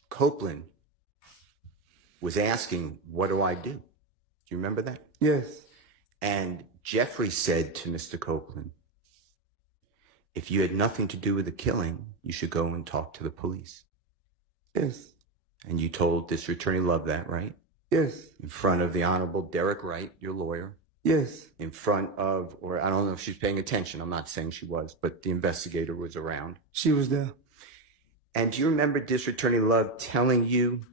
Copeland was asking, what do I do? Do you remember that? Yes. And Jeffrey said to Mr. Copeland, if you had nothing to do with the killing, you should go and talk to the police. Yes. And you told District Attorney Love that, right? Yes. In front of the Honorable Derek Wright, your lawyer. Yes. In front of, or I don't know if she's paying attention. I'm not saying she was, but the investigator was around. She was there. And do you remember District Attorney Love telling you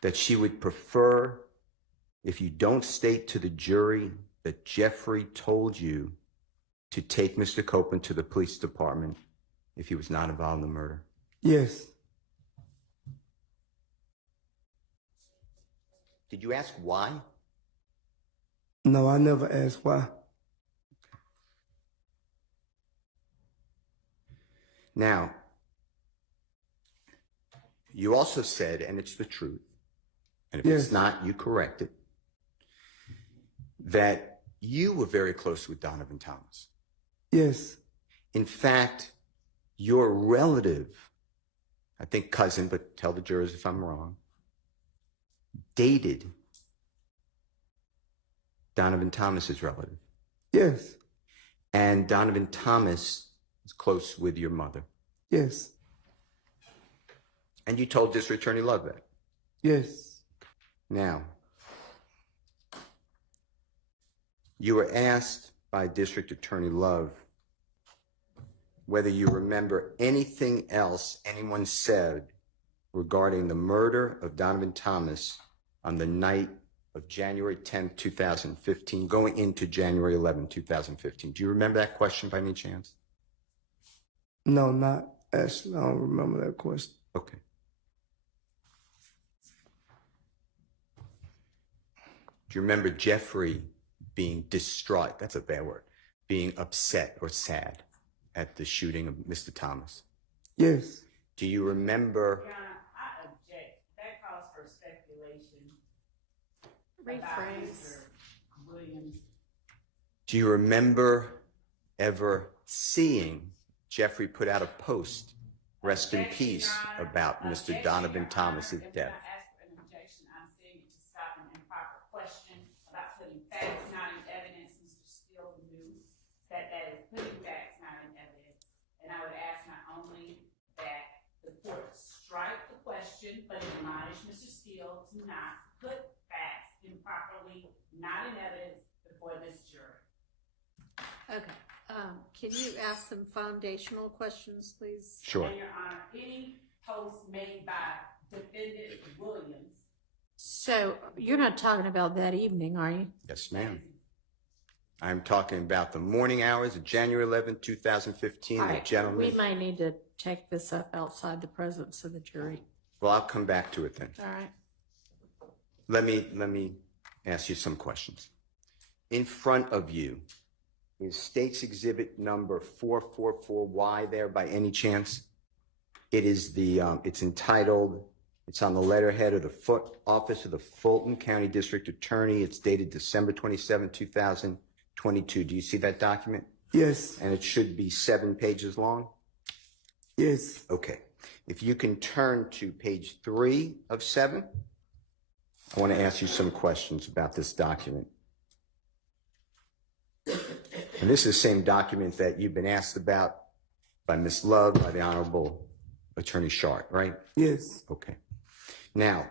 that she would prefer if you don't state to the jury that Jeffrey told you to take Mr. Copeland to the police department if he was not involved in the murder? Yes. Did you ask why? No, I never asked why. Now, you also said, and it's the truth, and if Yes. it's not, you correct it, that you were very close with Donovan Thomas. Yes. In fact, your relative, I think cousin, but tell the jurors if I'm wrong, dated Donovan Thomas's relative. Yes. And Donovan Thomas is close with your mother. Yes. And you told District Attorney Love that. Yes. Now, you were asked by District Attorney Love whether you remember anything else anyone said regarding the murder of Donovan Thomas on the night of January 10th, 2015, going into January 11th, 2015. Do you remember that question by any chance? No, not actually. I don't remember that question. Okay. Do you remember Jeffrey being distraught? That's a bad word. Being upset or sad at the shooting of Mr. Thomas? Yes. Do you remember? Your Honor, I object. That calls for speculation about Rephrase. Mr. Williams. Do you remember ever seeing Jeffrey put out a post, rest in peace, about Mr. Donovan Thomas's death? If I ask for an objection, I'm saying it to stop an improper question about putting facts not in evidence. Mr. Steele knew that that is putting facts not in evidence. And I would ask not only that the court strike the question, but admonish Mr. Steele to not put facts improperly not in evidence before this jury. Okay. Can you ask some foundational questions, please? Sure. And Your Honor, any post made by defendant Williams. So you're not talking about that evening, are you? Yes, ma'am. I'm talking about the morning hours of January 11th, 2015. All The right. gentleman. We might need to take this up outside the presence of the jury. Well, I'll come back to it then. All right. Let me ask you some questions. In front of you, is State's Exhibit number 444Y there by any chance? It is it's entitled, it's on the letterhead of the office of the Fulton County District Attorney. It's dated December 27, 2022. Do you see that document? Yes. And it should be 7 pages long? Yes. Okay. If you can turn to page 3 of 7, I want to ask you some questions about this document. And this is the same document that you've been asked about by Ms. Love, by the Honorable Attorney Schardt, right? Yes. Okay. Now,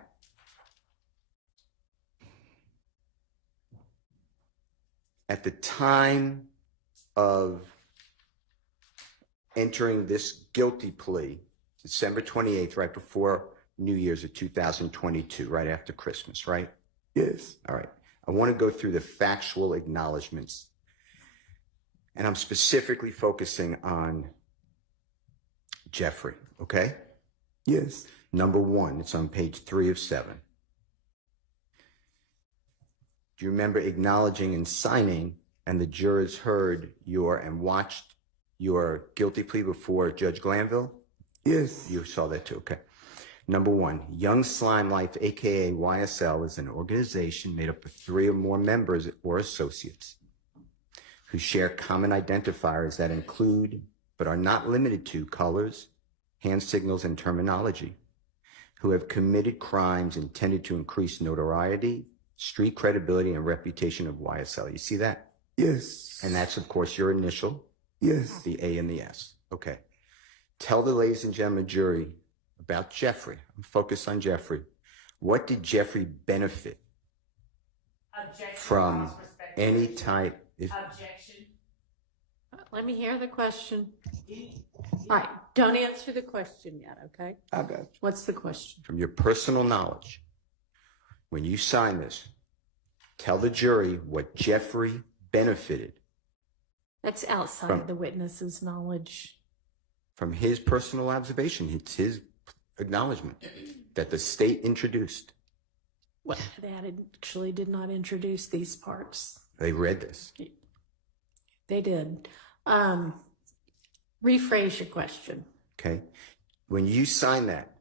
at the time of entering this guilty plea, December 28th, right before New Year's of 2022, right after Christmas, right? Yes. All right. I want to go through the factual acknowledgments. And I'm specifically focusing on Jeffrey, okay? Yes. Number 1, it's on page 3 of 7. Do you remember acknowledging and signing, and the jurors heard and watched your guilty plea before Judge Glanville? Yes. You saw that too, okay. Number one, Young Slime Life, aka YSL, is an organization made up of 3 or more members or associates who share common identifiers that include, but are not limited to, colors, hand signals, and terminology, who have committed crimes intended to increase notoriety, street credibility, and reputation of YSL. You see that? Yes. And that's, of course, your initial, Yes. the A and the S. Okay. Tell the ladies and gentlemen jury about Jeffrey. I'm focused on Jeffrey. What did Jeffrey benefit Objection. from Cross respect. any type? Objection. Let me hear the question. All right, don't answer the question yet, okay? I got you. What's the question? From your personal knowledge, when you sign this, tell the jury what Jeffrey benefited That's outside From- of the witness's knowledge. from his personal observation. It's his acknowledgement that the state introduced. Well, that actually did not introduce these parts. They read this. They did. Rephrase your question. Okay. When you sign that,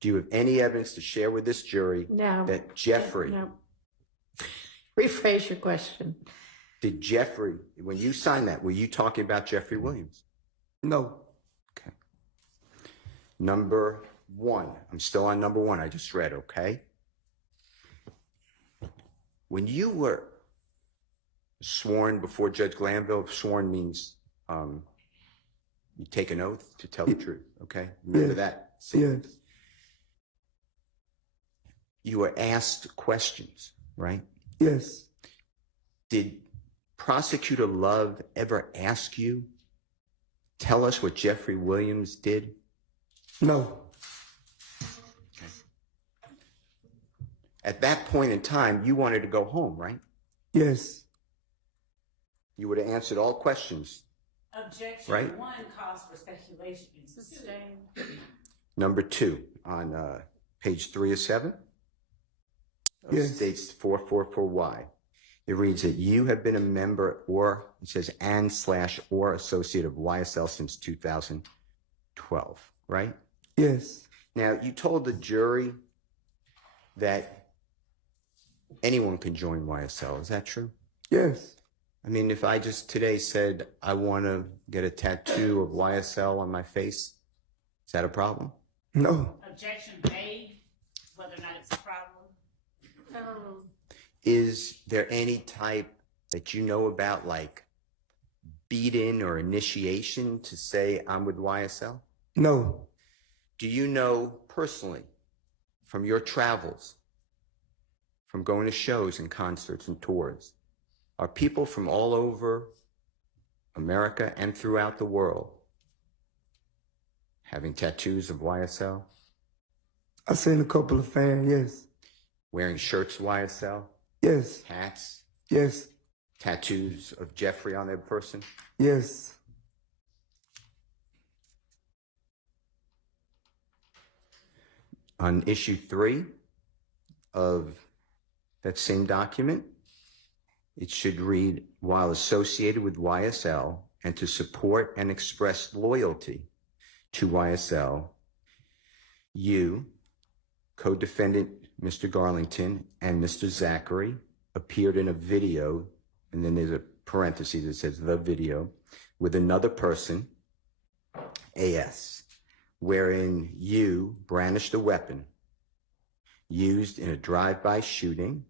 do you have any evidence to share with this jury No. that Jeffrey, No. Rephrase your question. did Jeffrey, when you signed that, were you talking about Jeffrey Williams? No. Okay. Number 1. I'm still on number 1. I just read, okay? When you were sworn before Judge Glanville, sworn means you take an oath to tell the truth, okay? Remember Yes. that? Yes. You were asked questions, right? Yes. Did Prosecutor Love ever ask you, tell us what Jeffrey Williams did? No. At that point in time, you wanted to go home, right? Yes. You would have answered all questions. Objection. Right. 1 calls for speculation. Sustained. Number 2, on page 3 of 7, Yes. states 444Y. It reads that you have been a member or, it says, and/or associate of YSL since 2012, right? Yes. Now, you told the jury that anyone can join YSL. Is that true? Yes. I mean, if I just today said, I want to get a tattoo of YSL on my face, is that a problem? No. Objection made, whether or not it's a problem. Is there any type that you know about, like beat-in or initiation to say I'm with YSL? No. Do you know personally from your travels, from going to shows and concerts and tours, are people from all over America and throughout the world having tattoos of YSL, I seen a couple of fans. Yes. wearing shirts YSL, Yes. hats, Yes. tattoos of Jeffrey on their person? Yes. On issue 3 of that same document, it should read, while associated with YSL and to support and express loyalty to YSL, you, co-defendant Mr. Garlington, and Mr. Zachary appeared in a video, and then there's a parenthesis that says the video, with another person, AS, wherein you brandished a weapon used in a drive-by shooting,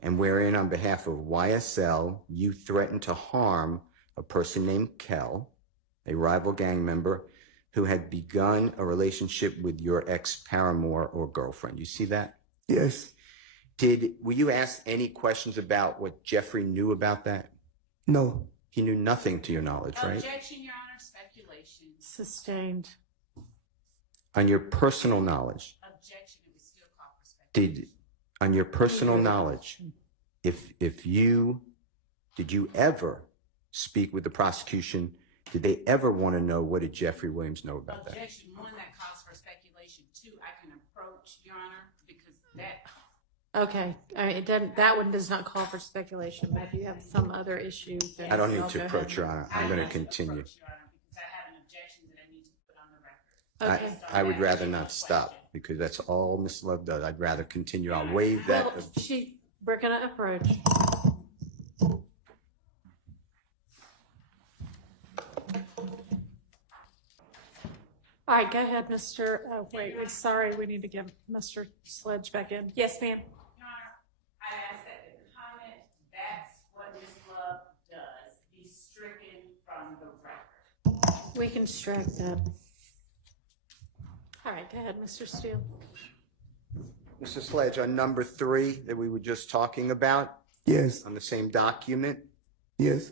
and wherein on behalf of YSL, you threatened to harm a person named Kel, a rival gang member who had begun a relationship with your ex-paramour or girlfriend. You see that? Yes. Were you asked any questions about what Jeffrey knew about that? No. He knew nothing to your knowledge, right? Objection, Your Honor, speculation. Sustained. On your personal knowledge, Objection, it was still called for speculation. on your personal knowledge, did you ever speak with the prosecution? Did they ever want to know, what did Jeffrey Williams know about that? Objection 1, that calls for speculation. 2, I can approach, Your Honor, because that. Okay, I mean, it doesn't, that one does not call for speculation, but if you have some other issue, then I don't I'll need to go approach, ahead. Your Honor. I'm I going to need continue. approach, Your Honor, because I have an objection that I need to put on the record. Okay. I would rather not stop. because that's all Ms. Love does. I'd rather continue. I'll waive that. Well, we're gonna approach. All right, go ahead, Mr. Oh, wait, sorry, we need to get Mr. Sledge back in. Yes, ma'am. Your Honor, I ask that the comment, that's what Ms. Love does, be stricken from the record. We can strike that. All right, go ahead, Mr. Steele. Mr. Sledge, on number 3 that we were just talking about, Yes, on the same document, yes,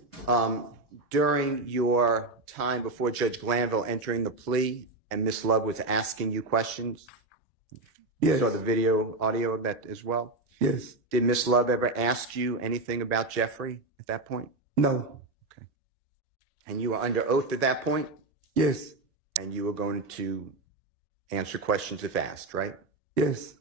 during your time before Judge Glanville entering the plea and Ms. Love was asking you questions, you yes, saw the video, audio of that as well. yes, Did Ms. Love ever ask you anything about Jeffrey at that point? no, And you were under oath at that point, yes, and you were going to answer questions if asked, right? yes,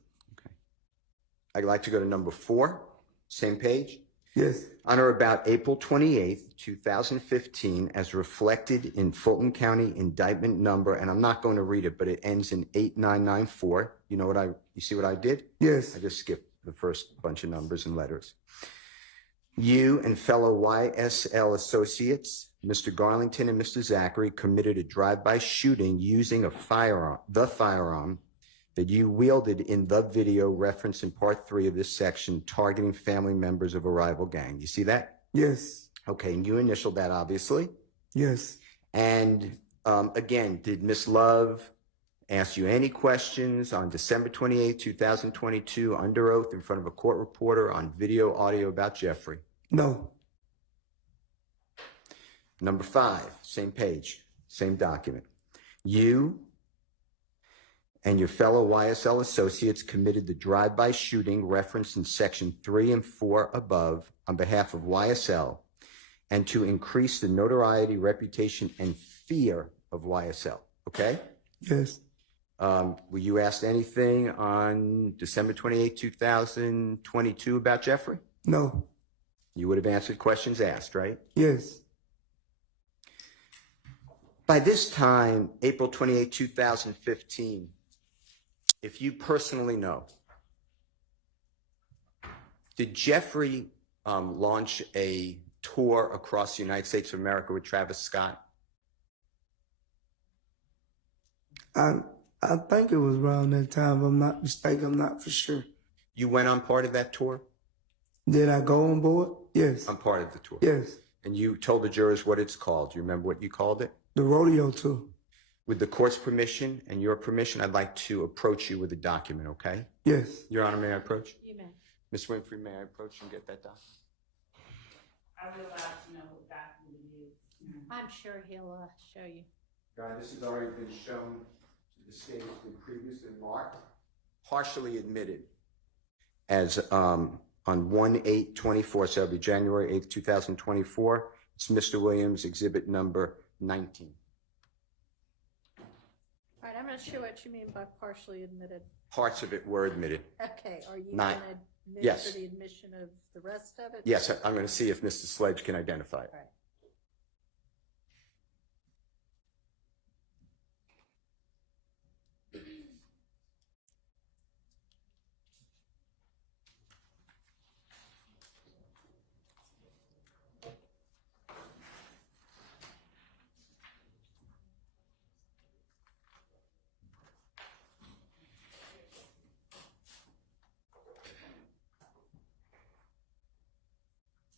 I'd like to go to number 4, same page. yes, On or about April 28th, 2015, as reflected in Fulton County indictment number, and I'm not going to read it, but it ends in 8994. You see what I did? yes, I just skipped the first bunch of numbers and letters. You and fellow YSL associates, Mr. Garlington and Mr. Zachary, committed a drive-by shooting using a firearm, the firearm that you wielded in the video referenced in part 3 of this section, targeting family members of a rival gang. You see that? yes, Okay, and you initialed that, obviously. yes, And again, did Ms. Love ask you any questions on December 28, 2022, under oath in front of a court reporter on video, audio about Jeffrey? no, Number 5, same page, same document. You and your fellow YSL associates committed the drive-by shooting referenced in section 3 and 4 above on behalf of YSL and to increase the notoriety, reputation, and fear of YSL, okay? yes, Were you asked anything on December 28, 2022 about Jeffrey? no, You would have answered questions asked, right? yes, By this time, April 28, 2015, if you personally know, did Jeffrey launch a tour across the United States of America with Travis Scott? I think it was around that time, if I'm not mistaken, I'm not for sure. You went on part of that tour? Did I go on board? Yes, On part of the tour. yes, And you told the jurors what it's called. Do you remember what you called it? the rodeo tour. With the court's permission and your permission, I'd like to approach you with a document, okay? Yes, Your Honor, may I approach? You may. Ms. Winfrey, may I approach and get that document? I would like to know what document it is. I'm sure he'll show you. Guy, this has already been shown to the state, it's been previously marked, partially admitted as on 1/8/24, so it'll be January 8th, 2024. It's Mr. Williams, exhibit number 19. All right, I'm not sure what you mean by partially admitted. Parts of it were admitted. Okay, are you Not- going to admit yes. for the admission of the rest of it? Yes, I'm going to see if Mr. Sledge can identify it. All right.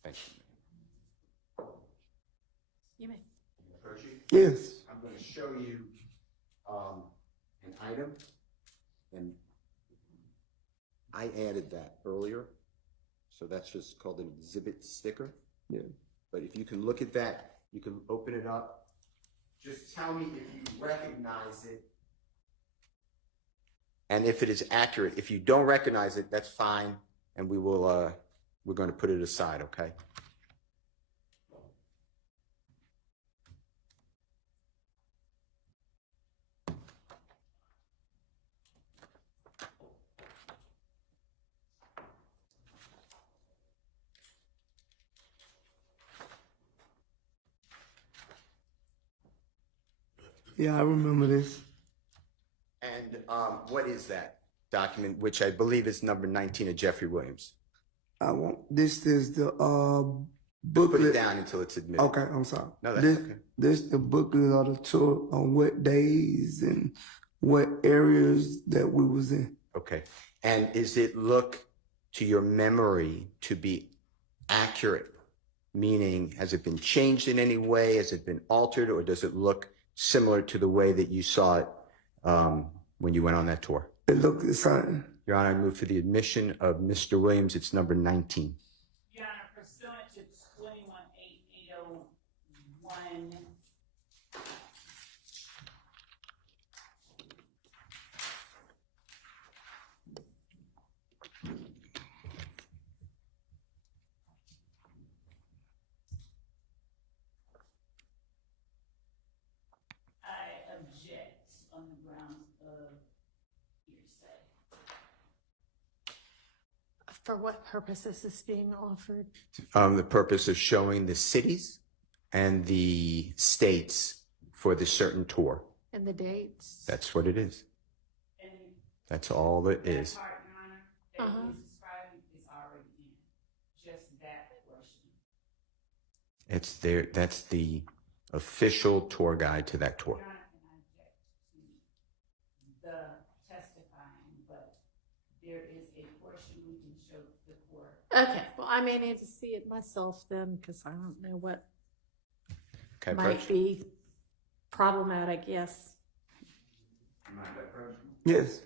Thank you. You may. Approach you. yes, I'm going to show you an item, and I added that earlier, so that's just called an exhibit sticker. yeah, But if you can look at that, you can open it up. Just tell me if you recognize it and if it is accurate. If you don't recognize it, that's fine, and we will, we're going to put it aside, okay? yeah, I remember this. And What is that document, which I believe is number 19 of Jeffrey Williams? This is the Put booklet. it down until it's admitted. Okay, I'm sorry. No, that's okay. This the booklet of the tour on what days and what areas that we was in. Okay. And is it look to your memory to be accurate? Meaning, has it been changed in any way? Has it been altered? Or does it look similar to the way that you saw it when you went on that tour? It looked the same. Your Honor, I move for the admission of Mr. Williams. It's number 19. Your Honor, pursuant to 21-801, I object on the grounds of hearsay. For what purpose is this being offered? The purpose of showing the cities and the states for the certain tour. And the dates? That's what it is. And That's all it is. that part, Your Honor, that he's describing is already in. Just that portion. It's there. That's the official tour guide to that tour. Your Honor, can I object to the testifying, but there is a portion we can show the court. Okay, well, I may need to see it myself then, because I don't know what Okay, might approach. be problematic, yes. Yes.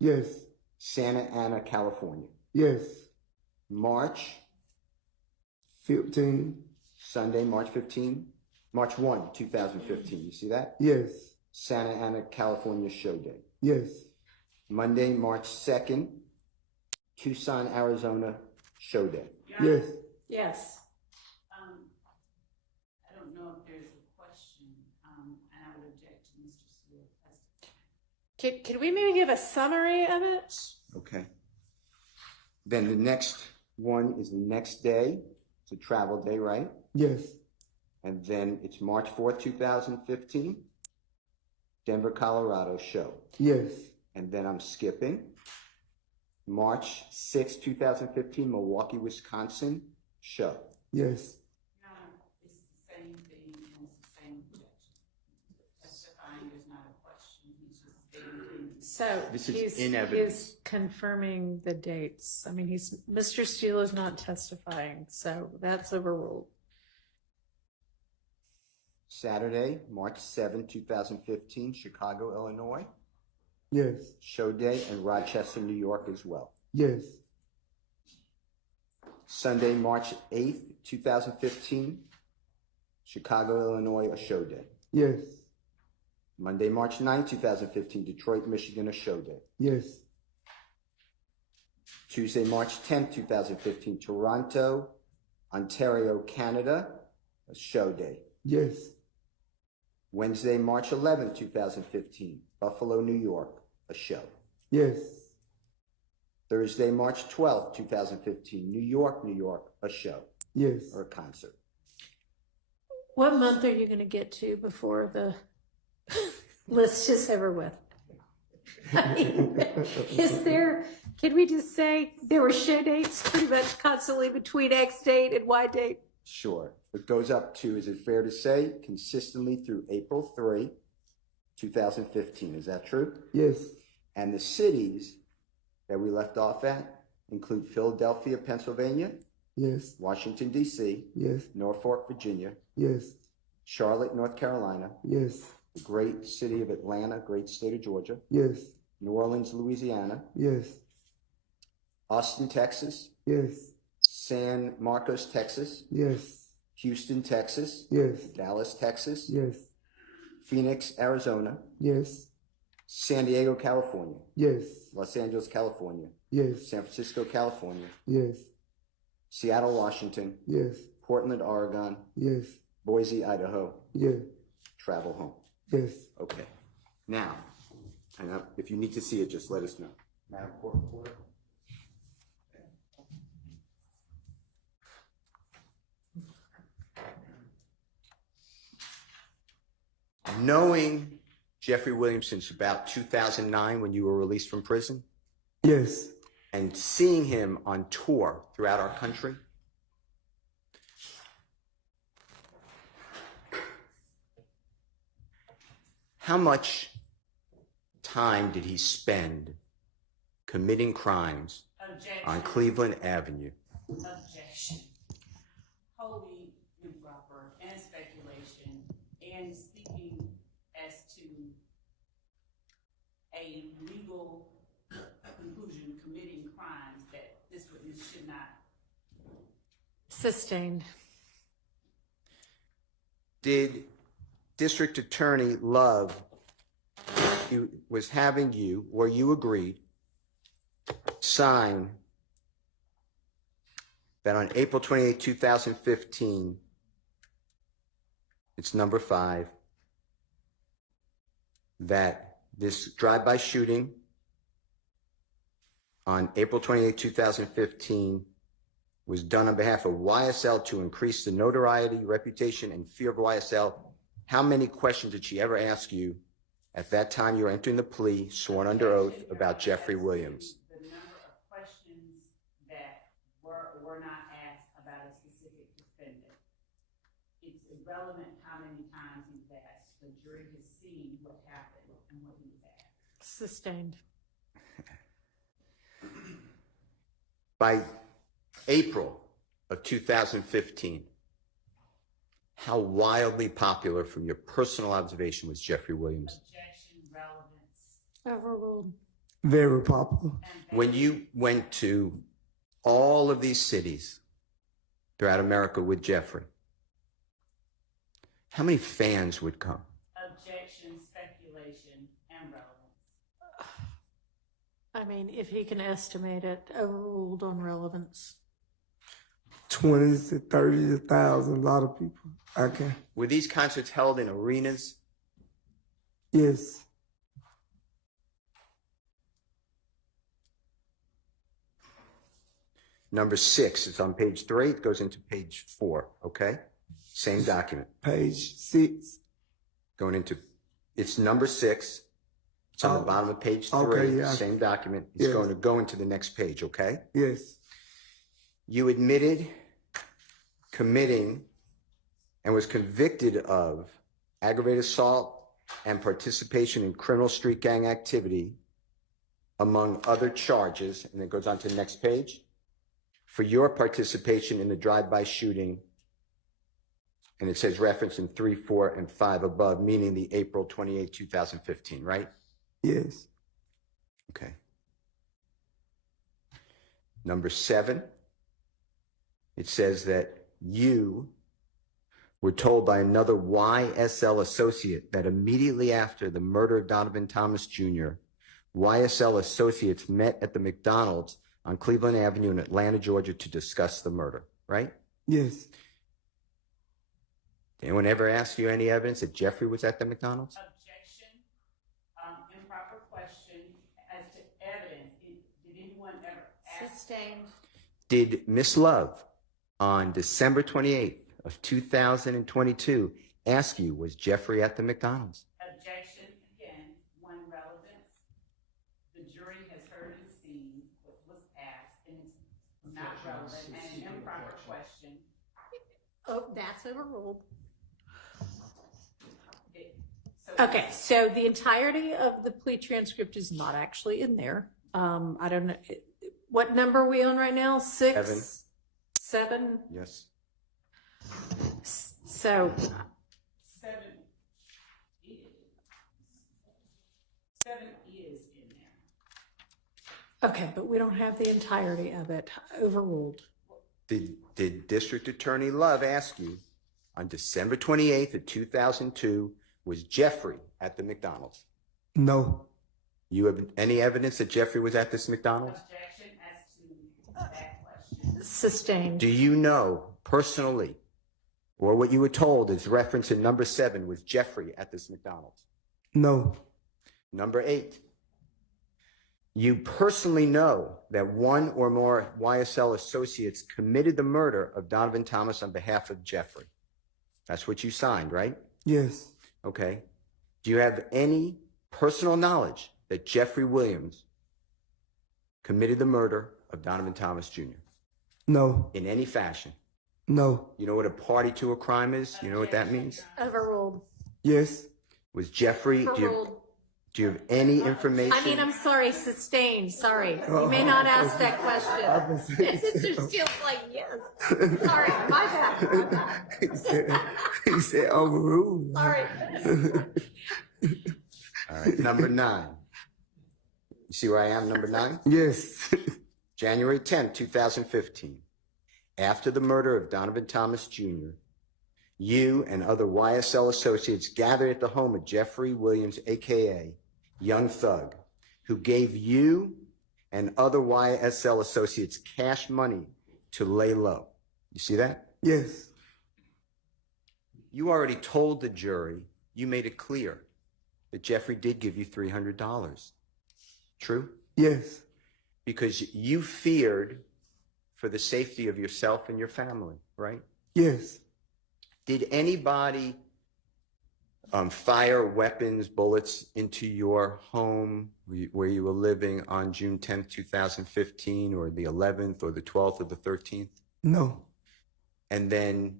Yes. Santa Ana, California. Yes. March 15. Sunday, March 15, March 1, 2015. You see that? Yes. Santa Ana, California show day. Yes. Monday, March 2nd, Tucson, Arizona show day. Yes. Yes. I don't know if there's a question, and I would object to Mr. Sewell testifying. Could we maybe give a summary of it? Okay. Then the next one is the next day. It's a travel day, right? Yes. And then it's March 4th, 2015, Denver, Colorado show. Yes. And then I'm skipping. March 6th, 2015, Milwaukee, Wisconsin show. Yes. Your Honor, it's the same thing and it's the same objection. Testifying is not a question, he's just stating. So This is in evidence. he's confirming the dates. I mean, Mr. Steele is not testifying, so that's overruled. Saturday, March 7th, 2015, Chicago, Illinois Yes. show day, and Rochester, New York as well. Yes. Sunday, March 8th, 2015, Chicago, Illinois, a show day. Yes. Monday, March 9th, 2015, Detroit, Michigan, a show day. Yes. Tuesday, March 10th, 2015, Toronto, Ontario, Canada, a show day. Yes. Wednesday, March 11th, 2015, Buffalo, New York, a show. Yes. Thursday, March 12th, 2015, New York, a show Yes. or a concert. What month are you going to get to before the list is over with? I mean, can we just say there were show dates pretty much constantly between X date and Y date? Sure. It goes up to, is it fair to say, consistently through April 3, 2015. Is that true? Yes. And the cities that we left off at include Philadelphia, Pennsylvania, Yes. Washington, D.C., Yes. Norfolk, Virginia, Yes. Charlotte, North Carolina, Yes. the great city of Atlanta, great state of Georgia, Yes. New Orleans, Louisiana, Yes. Austin, Texas, Yes. San Marcos, Texas, Yes. Houston, Texas, Yes. Dallas, Texas, Yes. Phoenix, Arizona, Yes. San Diego, California, Yes. Los Angeles, California, Yes. San Francisco, California, Yes. Seattle, Washington, Yes. Portland, Oregon, Yes. Boise, Idaho, Yes. travel home. Yes. Okay. Now, and if you need to see it, just let us know. Madam Court Reporter. knowing Jeffrey Williams since about 2009 when you were released from prison, Yes. and seeing him on tour throughout our country, how much time did he spend committing crimes on Cleveland Avenue? Objection. Wholly improper and speculation and speaking as to a legal conclusion committing crimes that this witness should not. Sustained. Did District Attorney Love, he was having you, or you agreed, sign that on April 28, 2015, it's number 5, that this drive-by shooting on April 28, 2015 was done on behalf of YSL to increase the notoriety, reputation, and fear of YSL. How many questions did she ever ask you at that time you were entering the plea, sworn under oath, about Jeffrey Williams? The number of questions that were not asked about a specific defendant. It's irrelevant how many times he's asked. The jury has seen what happened and what he was asked. Sustained. By April of 2015, how wildly popular from your personal observation was Jeffrey Williams? Objection, relevance. Overruled. Very popular. When you went to all of these cities throughout America with Jeffrey, how many fans would come? Objection, speculation, and relevance. I mean, if he can estimate it, overruled on relevance. 20s to 30s to 1,000, a lot of people. Okay. Were these concerts held in arenas? Yes. Number 6, it's on page 3, it goes into page 4, okay? Same document. Page 6. Going into, it's number 6. It's on the bottom of page 3, Okay, yeah. same document. It's Yeah. going to go into the next page, okay? Yes. You admitted committing and was convicted of aggravated assault and participation in criminal street gang activity, among other charges, and it goes on to the next page, for your participation in the drive-by shooting, and it says reference in 3, 4, and 5 above, meaning the April 28, 2015, right? Yes. Okay. Number 7, it says that you were told by another YSL associate that immediately after the murder of Donovan Thomas Jr., YSL associates met at the McDonald's on Cleveland Avenue in Atlanta, Georgia to discuss the murder, right? Yes. Did anyone ever ask you any evidence that Jeffrey was at the McDonald's? Objection, improper question as to evidence. Did anyone ever ask? Sustained. Did Miss Love on December 28th of 2022 ask you, was Jeffrey at the McDonald's? Objection, again, one relevance. The jury has heard and seen what was asked, and it's not relevant, and an improper question. Oh, that's overruled. So Okay, so the entirety of the plea transcript is not actually in there. I don't know. What number are we on right now? 6? 7? Yes. So, 7 is in there. okay, but we don't have the entirety of it. Overruled. Did District Attorney Love ask you on December 28th of 2002, was Jeffrey at the McDonald's? No. You have any evidence that Jeffrey was at this McDonald's? Objection as to that question. Sustained. Do you know personally, or what you were told is reference in number 7, was Jeffrey at this McDonald's? No. Number 8, you personally know that one or more YSL associates committed the murder of Donovan Thomas on behalf of Jeffrey. That's what you signed, right? Yes. Okay. Do you have any personal knowledge that Jeffrey Williams committed the murder of Donovan Thomas Jr. No. in any fashion? No. You know what a party to a crime is? You know what that means? Overruled. Yes. Was Jeffrey, Overruled. do you have any information? I mean, I'm sorry, sustained, sorry. You may not ask that question. Mr. Steele's like, yes. Sorry, my bad. He said overruled. Sorry. All right, number 9. You see where I am, number 9? Yes. January 10th, 2015. After the murder of Donovan Thomas Jr., you and other YSL associates gathered at the home of Jeffrey Williams, a.k.a. Young Thug, who gave you and other YSL associates cash money to lay low. You see that? Yes. You already told the jury, you made it clear that Jeffrey did give you $300. True? Yes. Because you feared for the safety of yourself and your family, right? Yes. Did anybody fire weapons, bullets into your home where you were living on June 10th, 2015, or the 11th, or the 12th, or the 13th? No. And then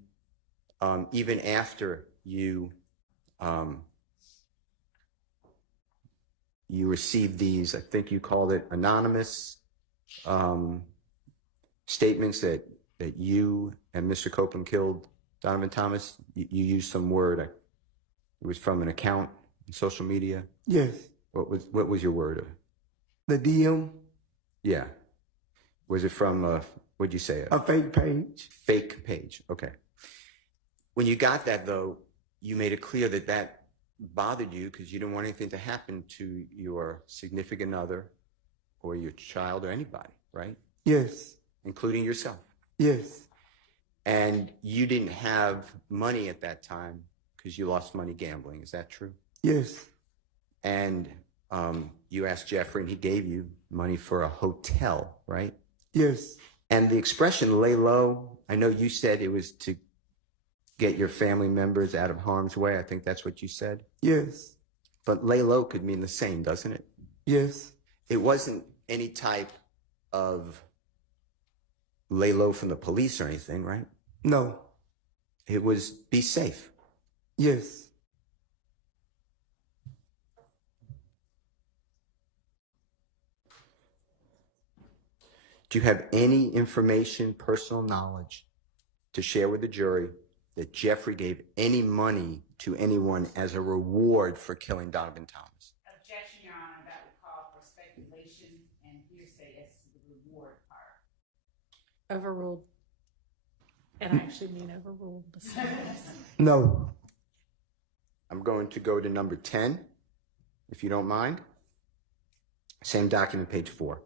even after you received these, I think you called it anonymous statements that you and Mr. Copeland killed Donovan Thomas, you used some word. It was from an account in social media. Yes. What was your word? The DM. Yeah. Was it from what'd you say? A fake page. Fake page. Okay. When you got that though, you made it clear that that bothered you because you didn't want anything to happen to your significant other or your child or anybody, right? Yes. Including yourself. Yes. And you didn't have money at that time because you lost money gambling. Is that true? Yes. And you asked Jeffrey and he gave you money for a hotel, right? Yes. And the expression lay low, I know you said it was to get your family members out of harm's way. I think that's what you said. Yes. But lay low could mean the same, doesn't it? Yes. It wasn't any type of lay low from the police or anything, right? No. It was be safe. Yes. Do you have any information, personal knowledge to share with the jury that Jeffrey gave any money to anyone as a reward for killing Donovan Thomas? Objection, Your Honor, that would call for speculation and hearsay as to the reward part. Overruled. And I actually mean overruled. No. I'm going to go to number 10, if you don't mind. Same document, page 4.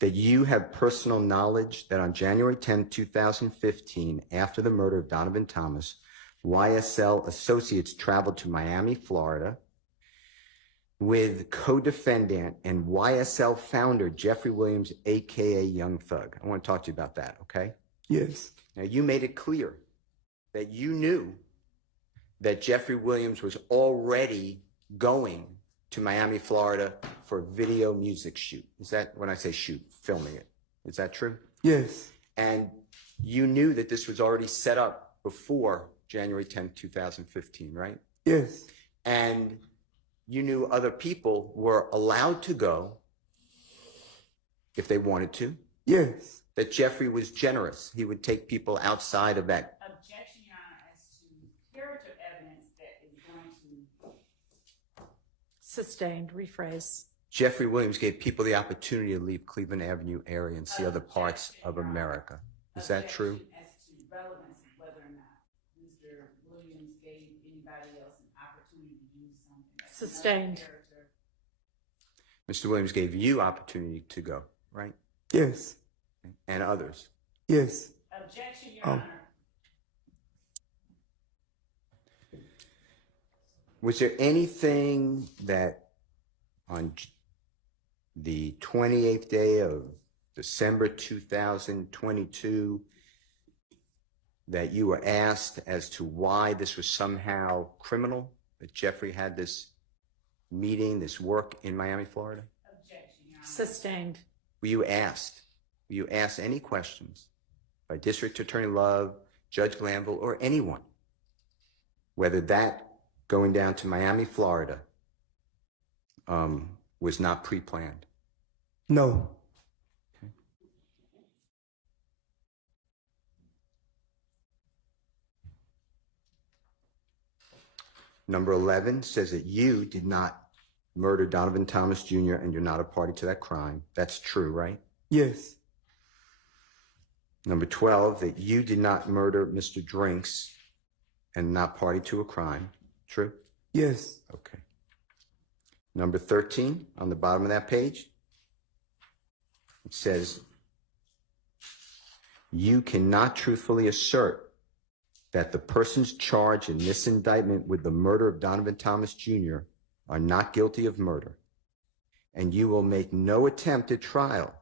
That you have personal knowledge that on January 10, 2015, after the murder of Donovan Thomas, YSL associates traveled to Miami, Florida, with co-defendant and YSL founder Jeffrey Williams, a.k.a. Young Thug. I want to talk to you about that, okay? Yes. Now, you made it clear that you knew that Jeffrey Williams was already going to Miami, Florida for a video music shoot. Is that, when I say shoot, filming it, is that true? Yes. And you knew that this was already set up before January 10th, 2015, right? Yes. And you knew other people were allowed to go if they wanted to, Yes. that Jeffrey was generous. He would take people outside of that. Objection, Your Honor, as to curative evidence that is going to Sustained, rephrase. Jeffrey Williams gave people the opportunity to leave Cleveland Avenue area and see other parts of America. Is that true? as to relevance of whether or not Mr. Williams gave anybody else an opportunity to use something. That's another Sustained. character. Mr. Williams gave you opportunity to go, right? Yes. And others. Yes. Objection, Your Honor. Was there anything that on the 28th day of December 2022 that you were asked as to why this was somehow criminal, that Jeffrey had this meeting, this work in Miami, Florida? Objection, Your Honor. Sustained. Were you asked any questions by District Attorney Love, Judge Glanville, or anyone, whether that going down to Miami, Florida, was not pre-planned? No. Number 11 says that you did not murder Donovan Thomas Jr. and you're not a party to that crime. That's true, right? Yes. Number 12, that you did not murder Mr. Drinks and not party to a crime. True? Yes. Okay. Number 13, on the bottom of that page, it says, you cannot truthfully assert that the persons charged in this indictment with the murder of Donovan Thomas Jr. are not guilty of murder, and you will make no attempt at trial,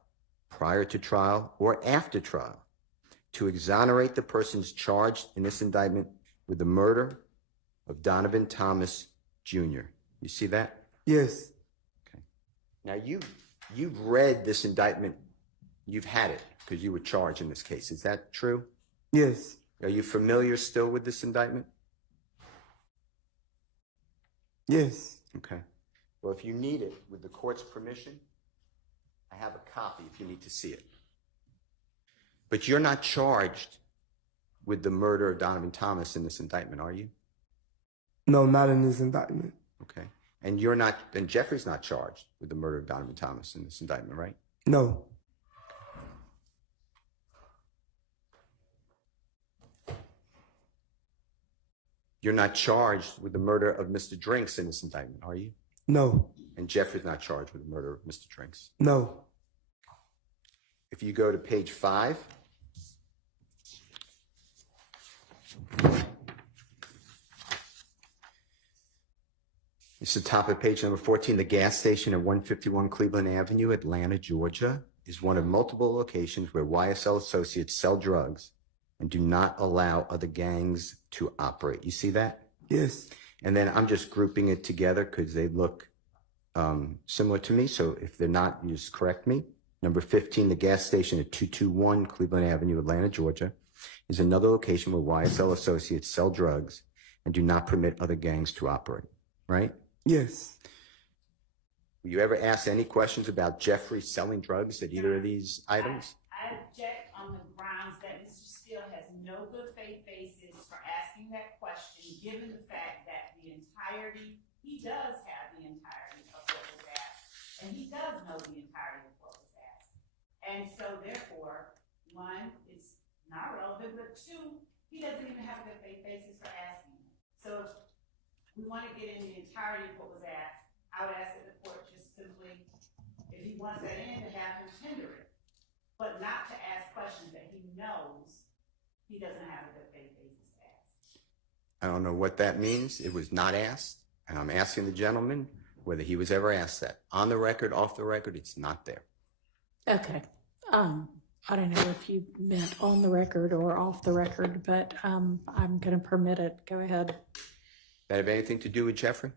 prior to trial or after trial, to exonerate the persons charged in this indictment with the murder of Donovan Thomas Jr. You see that? Yes. Okay. Now you've read this indictment. You've had it because you were charged in this case. Is that true? Yes. Are you familiar still with this indictment? Yes. Okay. Well, if you need it, with the court's permission, I have a copy if you need to see it. But you're not charged with the murder of Donovan Thomas in this indictment, are you? No, not in this indictment. Okay. And you're not, and Jeffrey's not charged with the murder of Donovan Thomas in this indictment, right? No. You're not charged with the murder of Mr. Drinks in this indictment, are you? No. And Jeffrey's not charged with the murder of Mr. Drinks. No. If you go to page 5, it's the top of page number 14. The gas station at 151 Cleveland Avenue, Atlanta, Georgia, is one of multiple locations where YSL associates sell drugs and do not allow other gangs to operate. You see that? Yes. And then I'm just grouping it together because they look similar to me. So if they're not, you just correct me. Number 15, the gas station at 221 Cleveland Avenue, Atlanta, Georgia, is another location where YSL associates sell drugs and do not permit other gangs to operate, right? Yes. Were you ever asked any questions about Jeffrey selling drugs at either of these items? I object on the grounds that Mr. Steele has no good faith basis for asking that question, given the fact that he does have the entirety of what was asked, and he does know the entirety of what was asked. And so therefore, 1, it's not relevant, but 2, he doesn't even have a good faith basis for asking it. So if we want to get in the entirety of what was asked, I would ask that the court just simply, if he wants that in, to have him tender it, but not to ask questions that he knows he doesn't have a good faith basis to ask. I don't know what that means. It was not asked. And I'm asking the gentleman whether he was ever asked that. On the record, off the record, it's not there. Okay. I don't know if you meant on the record or off the record, but I'm going to permit it. Go ahead. That have anything to do with Jeffrey?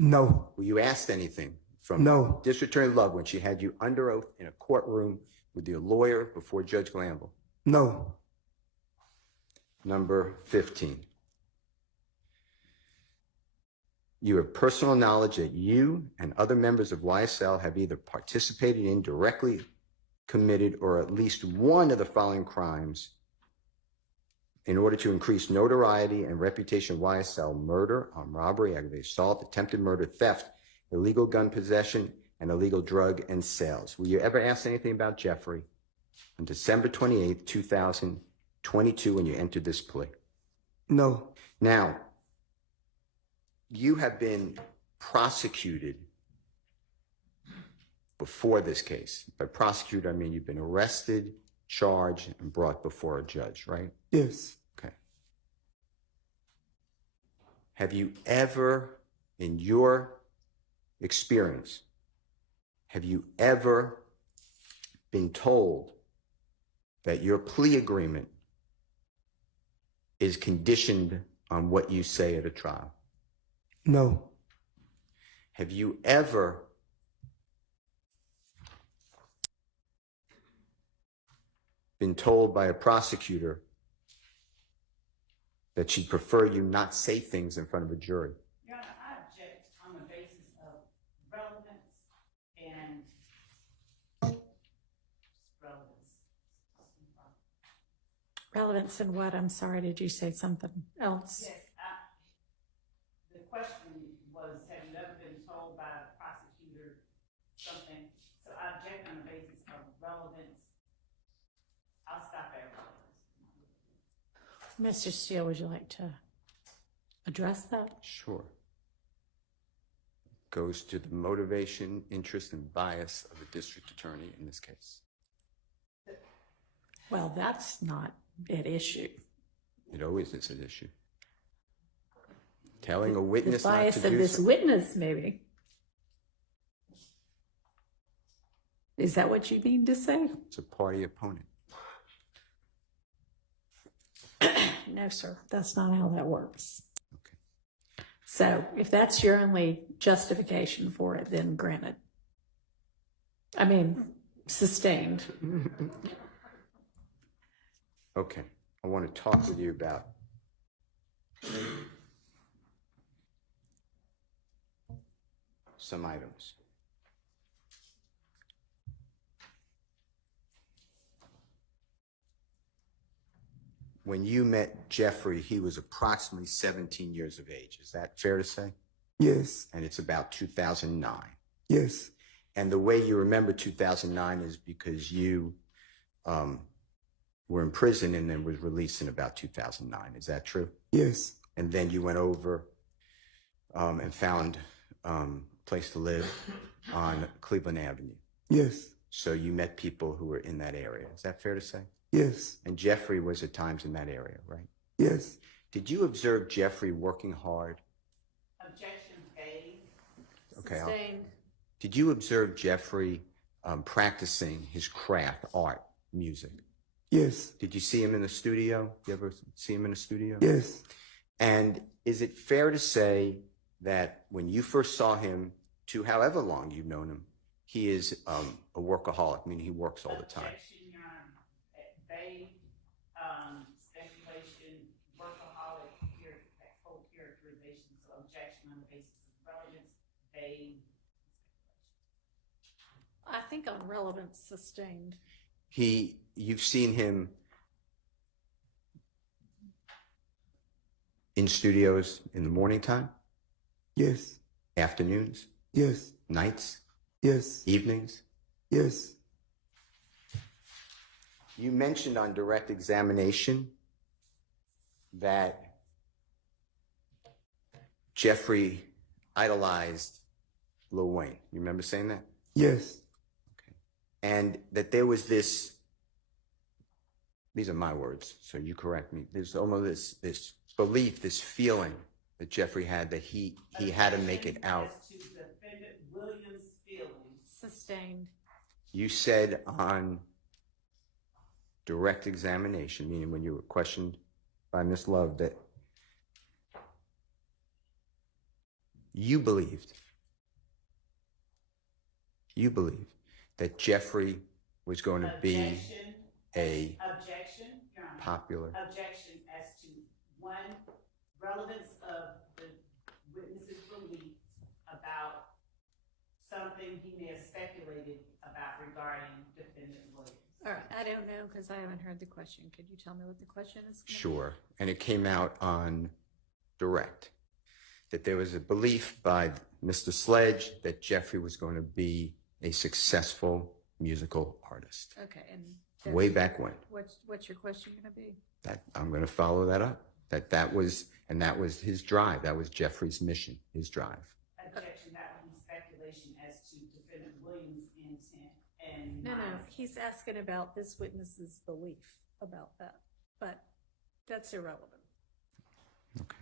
No. Were you asked anything from No. District Attorney Love when she had you under oath in a courtroom with your lawyer before Judge Glanville? No. Number 15. You have personal knowledge that you and other members of YSL have either participated in, directly committed, or at least one of the following crimes in order to increase notoriety and reputation of YSL: murder, armed robbery, aggravated assault, attempted murder, theft, illegal gun possession, and illegal drug and sales. Were you ever asked anything about Jeffrey on December 28th, 2022, when you entered this plea? No. Now, you have been prosecuted before this case. By prosecuted, I mean you've been arrested, charged, and brought before a judge, right? Yes. Okay. Have you ever, in your experience, have you ever been told that your plea agreement is conditioned on what you say at a trial? No. Have you ever been told by a prosecutor that she'd prefer you not say things in front of a jury? Your Honor, I object on the basis of relevance and relevance. Relevance in what? I'm sorry, did you say something else? Yes, the question was, have you ever been told by a prosecutor something? So I object on the basis of relevance. I'll stop at relevance. Mr. Steele, would you like to address that? Sure. Goes to the motivation, interest, and bias of the district attorney in this case. Well, that's not at issue. It always is an issue. Telling a The witness not bias to of do this so. witness, maybe. Is that what you mean to say? It's a party opponent. No, sir, that's not how that works. Okay. So if that's your only justification for it, then granted. I mean, sustained. Okay. I want to talk with you about some items. When you met Jeffrey, he was approximately 17 years of age. Is that fair to say? Yes. And it's about 2009. Yes. And the way you remember 2009 is because you were in prison and then was released in about 2009. Is that true? Yes. And then you went over and found a place to live on Cleveland Avenue. Yes. So you met people who were in that area. Is that fair to say? Yes. And Jeffrey was at times in that area, right? Yes. Did you observe Jeffrey working hard? Objection vague. Okay. Sustained. Did you observe Jeffrey practicing his craft, art, music? Yes. Did you see him in the studio? You ever see him in the studio? Yes. And is it fair to say that when you first saw him, to however long you've known him, he is a workaholic, meaning he works all the time? Objection, Your Honor. Vague, speculation, workaholic, whole characterization. So objection on the basis of relevance, vague. I think on relevance, sustained. You've seen him in studios in the morning time, Yes. afternoons, Yes. nights, Yes. evenings. Yes. You mentioned on direct examination that Jeffrey idolized Lil Wayne. You remember saying that? Yes. And that there was this, these are my words, so you correct me. There's almost this belief, this feeling that Jeffrey had that he had to make it out. As to defendant Williams' feelings. Sustained. You said on direct examination, meaning when you were questioned by Miss Love, that you believed that Jeffrey was going to be Objection. a Objection, Your Honor. popular. Objection as to one, relevance of the witness's belief about something he may have speculated about regarding defendant Williams. All right, I don't know because I haven't heard the question. Could you tell me what the question is? Sure. And it came out on direct that there was a belief by Mr. Sledge that Jeffrey was going to be a successful musical artist. Okay, and Way back when. What's your question going to be? That I'm going to follow that up. That was his drive. That was Jeffrey's mission, his drive. Objection, that would be speculation as to defendant Williams' intent and. No, he's asking about this witness's belief about that, but that's irrelevant. Okay.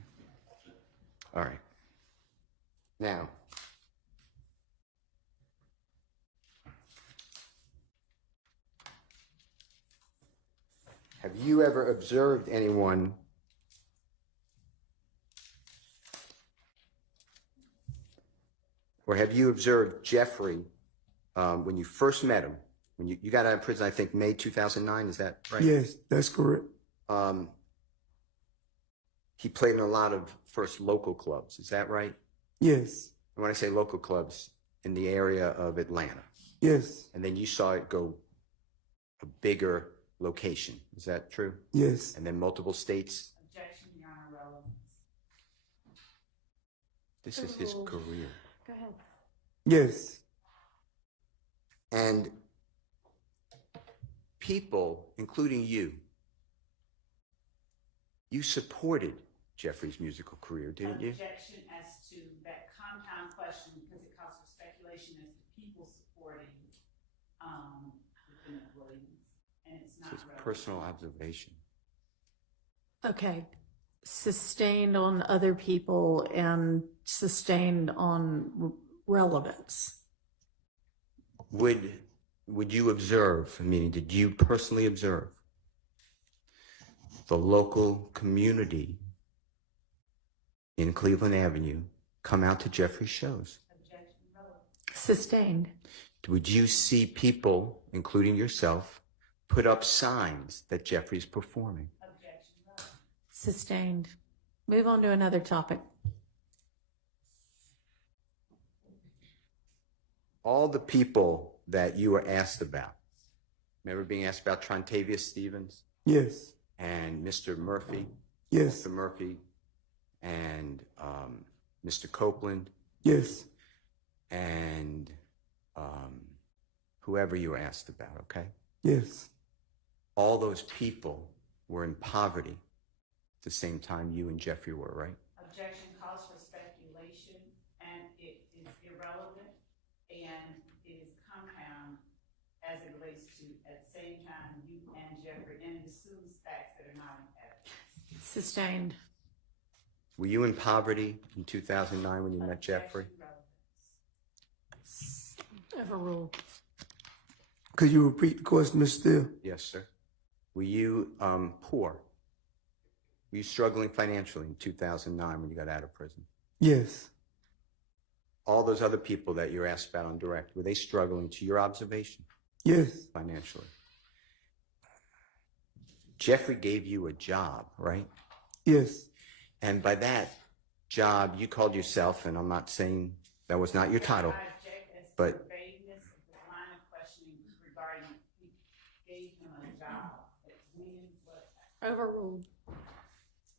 All right. Now, have you ever observed anyone or have you observed Jeffrey when you first met him, when you got out of prison, I think May 2009, is that right? Yes, that's correct. He played in a lot of first local clubs, is that right? Yes, And when I say local clubs, in the area of Atlanta. yes, And then you saw it go a bigger location, is that true? yes, And then multiple states? Objection, Your Honor, relevance. This is his career. Go ahead. yes, And people, including you supported Jeffrey's musical career, didn't you? Objection as to that compound question, because it calls for speculation as to people supporting Lieutenant Williams, and it's not It's his relevant. personal observation. Okay. Sustained on other people and sustained on relevance. Would you observe, meaning did you personally observe the local community in Cleveland Avenue come out to Jeffrey's shows? Objection, relevant. Sustained. Would you see people, including yourself, put up signs that Jeffrey's performing? Objection, relevant. Sustained. Move on to another topic. All the people that you were asked about, remember being asked about Trontavious Stevens yes, and Mr. Murphy, yes, Mr. Murphy, and Mr. Copeland, yes, and whoever you were asked about, okay? yes, All those people were in poverty at the same time you and Jeffrey were, right? Objection calls for speculation, and it is irrelevant, and it is compound as it relates to, at the same time, you and Jeffrey, and it assumes facts that are not in evidence. Sustained. Were you in poverty in 2009 when you met Jeffrey? Objection, relevance. Overruled. Could you repeat the question, Mr. Steele? Yes, sir. Were you poor? Were you struggling financially in 2009 when you got out of prison? Yes, All those other people that you're asked about on direct, were they struggling to your observation yes, financially? Jeffrey gave you a job, right? yes, And by that job, you called yourself, and I'm not saying that was not your title, I object as to but the vagueness of the line of questioning regarding he gave him a job. When, what, Overruled.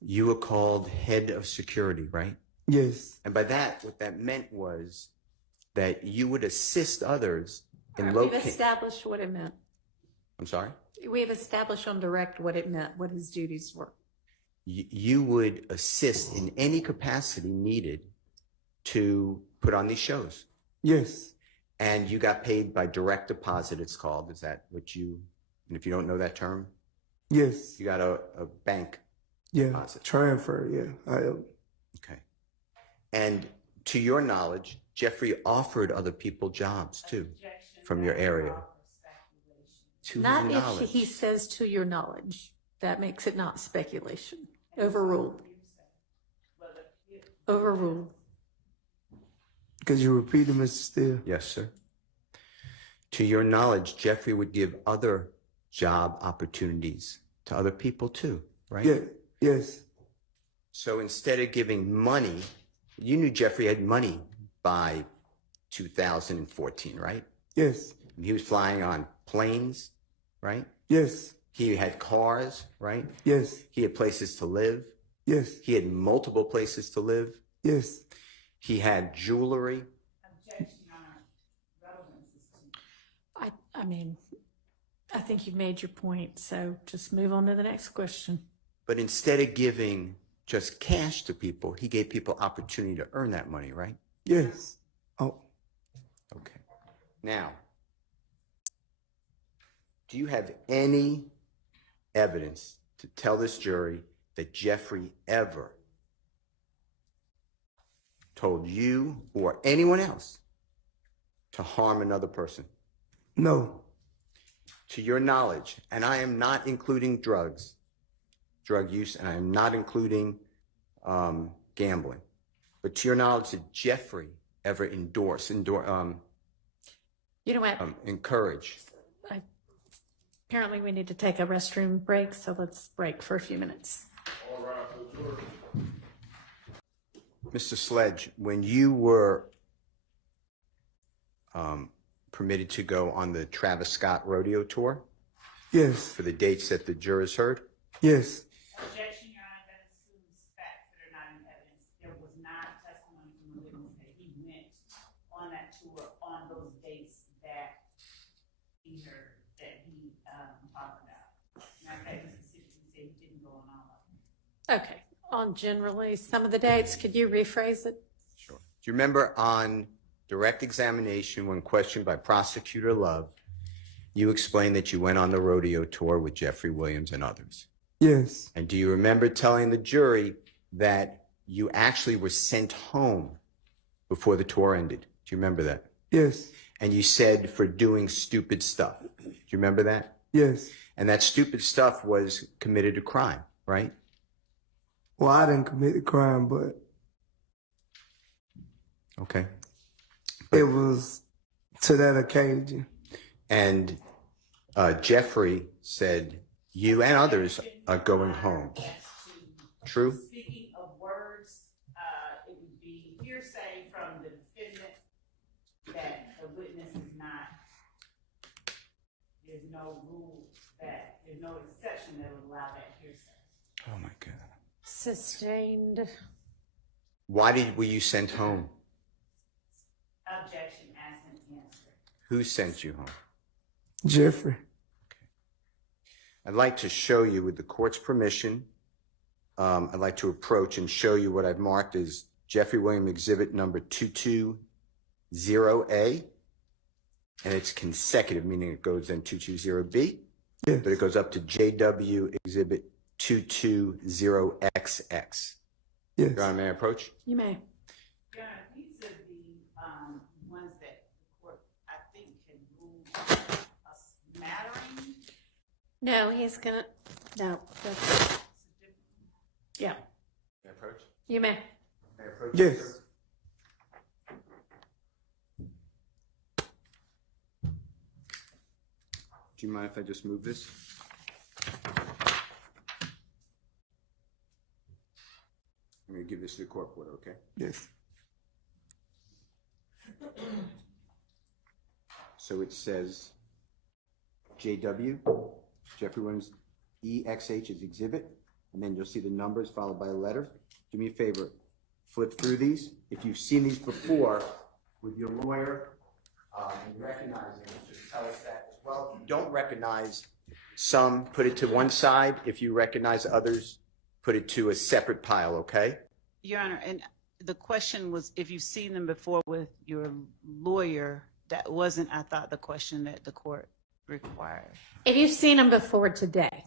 you were called head of security, right? yes, And by that, what that meant was that you would assist others in We've locating. established what it meant. I'm sorry? We've established on direct what it meant, what his duties were. You would assist in any capacity needed to put on these shows. yes, And you got paid by direct deposit, it's called. Is that what you, and if you don't know that term, yes, you got a bank yeah, deposit. transfer, yeah, I am. Okay. And to your knowledge, Jeffrey offered other people jobs too, objection from your that area. call for speculation. To Not his if knowledge. he says to your knowledge. That makes it not speculation. Overruled. Overruled. Could you repeat it, Mr. Steele? Yes, sir. To your knowledge, Jeffrey would give other job opportunities to other people too, right? Yeah, yes, So instead of giving money, you knew Jeffrey had money by 2014, right? yes, He was flying on planes, right? yes, He had cars, right? yes, He had places to live. yes, He had multiple places to live. yes. He had jewelry. Objection, Your Honor. Relevance is to I mean, I think you've made your point, so just move on to the next question. But instead of giving just cash to people, he gave people opportunity to earn that money, right? Yes. Oh, Okay. Now, do you have any evidence to tell this jury that Jeffrey ever told you or anyone else to harm another person? no, To your knowledge, and I am not including drug use, and I am not including gambling, but to your knowledge, did Jeffrey ever You know what? encourage. Apparently we need to take a restroom break, so let's break for a few minutes. Mr. Sledge, when you were permitted to go on the Travis Scott rodeo tour Yes, for the dates that the jurors heard, yes, Objection, Your Honor, that assumes facts that are not in evidence. There was not testimony from the witness that he went on that tour on those dates that he heard, that he talked about. Matter of fact, he specifically said he didn't go on all of them. Okay, on generally some of the dates, could you rephrase it? sure. Do you remember on direct examination when questioned by Prosecutor Love, you explained that you went on the rodeo tour with Jeffrey Williams and others? yes, And do you remember telling the jury that you actually were sent home before the tour ended? Do you remember that? yes, And you said for doing stupid stuff. Do you remember that? yes. And that stupid stuff was committed a crime, right? Well, I didn't commit the crime, but Okay. it was to that occasion. And Jeffrey said you and others are going home. True? Speaking of words, it would be hearsay from the defendant that the witness is not, there's no rule that, there's no exception that would allow that hearsay. Oh my God. Sustained. Why were you sent home? Objection, asked and answered. Who sent you home? Jeffrey. I'd like to show you, with the court's permission, I'd like to approach and show you what I've marked as Jeffrey Williams exhibit number 220A. And it's consecutive, meaning it goes then 220B, Yes, but it goes up to JW exhibit 220XX. yes. Your Honor, may I approach? You may. Your Honor, these are the ones that the court, I think, had ruled a smattering. No, he's gonna, no, that's, yeah, May I approach? you may. May I approach? Yes. sir? Do you mind if I just move this? I'm going to give this to the court reporter, okay? Yes. So it says JW, Jeffrey Williams, EXH is exhibit, and then you'll see the numbers followed by a letter. Do me a favor, flip through these. If you've seen these before with your lawyer and you recognize them, just tell us that as well. If you don't recognize some, put it to one side. If you recognize others, put it to a separate pile, okay? Your Honor, and the question was if you've seen them before with your lawyer. That wasn't, I thought, the question that the court required. If you've seen him before today,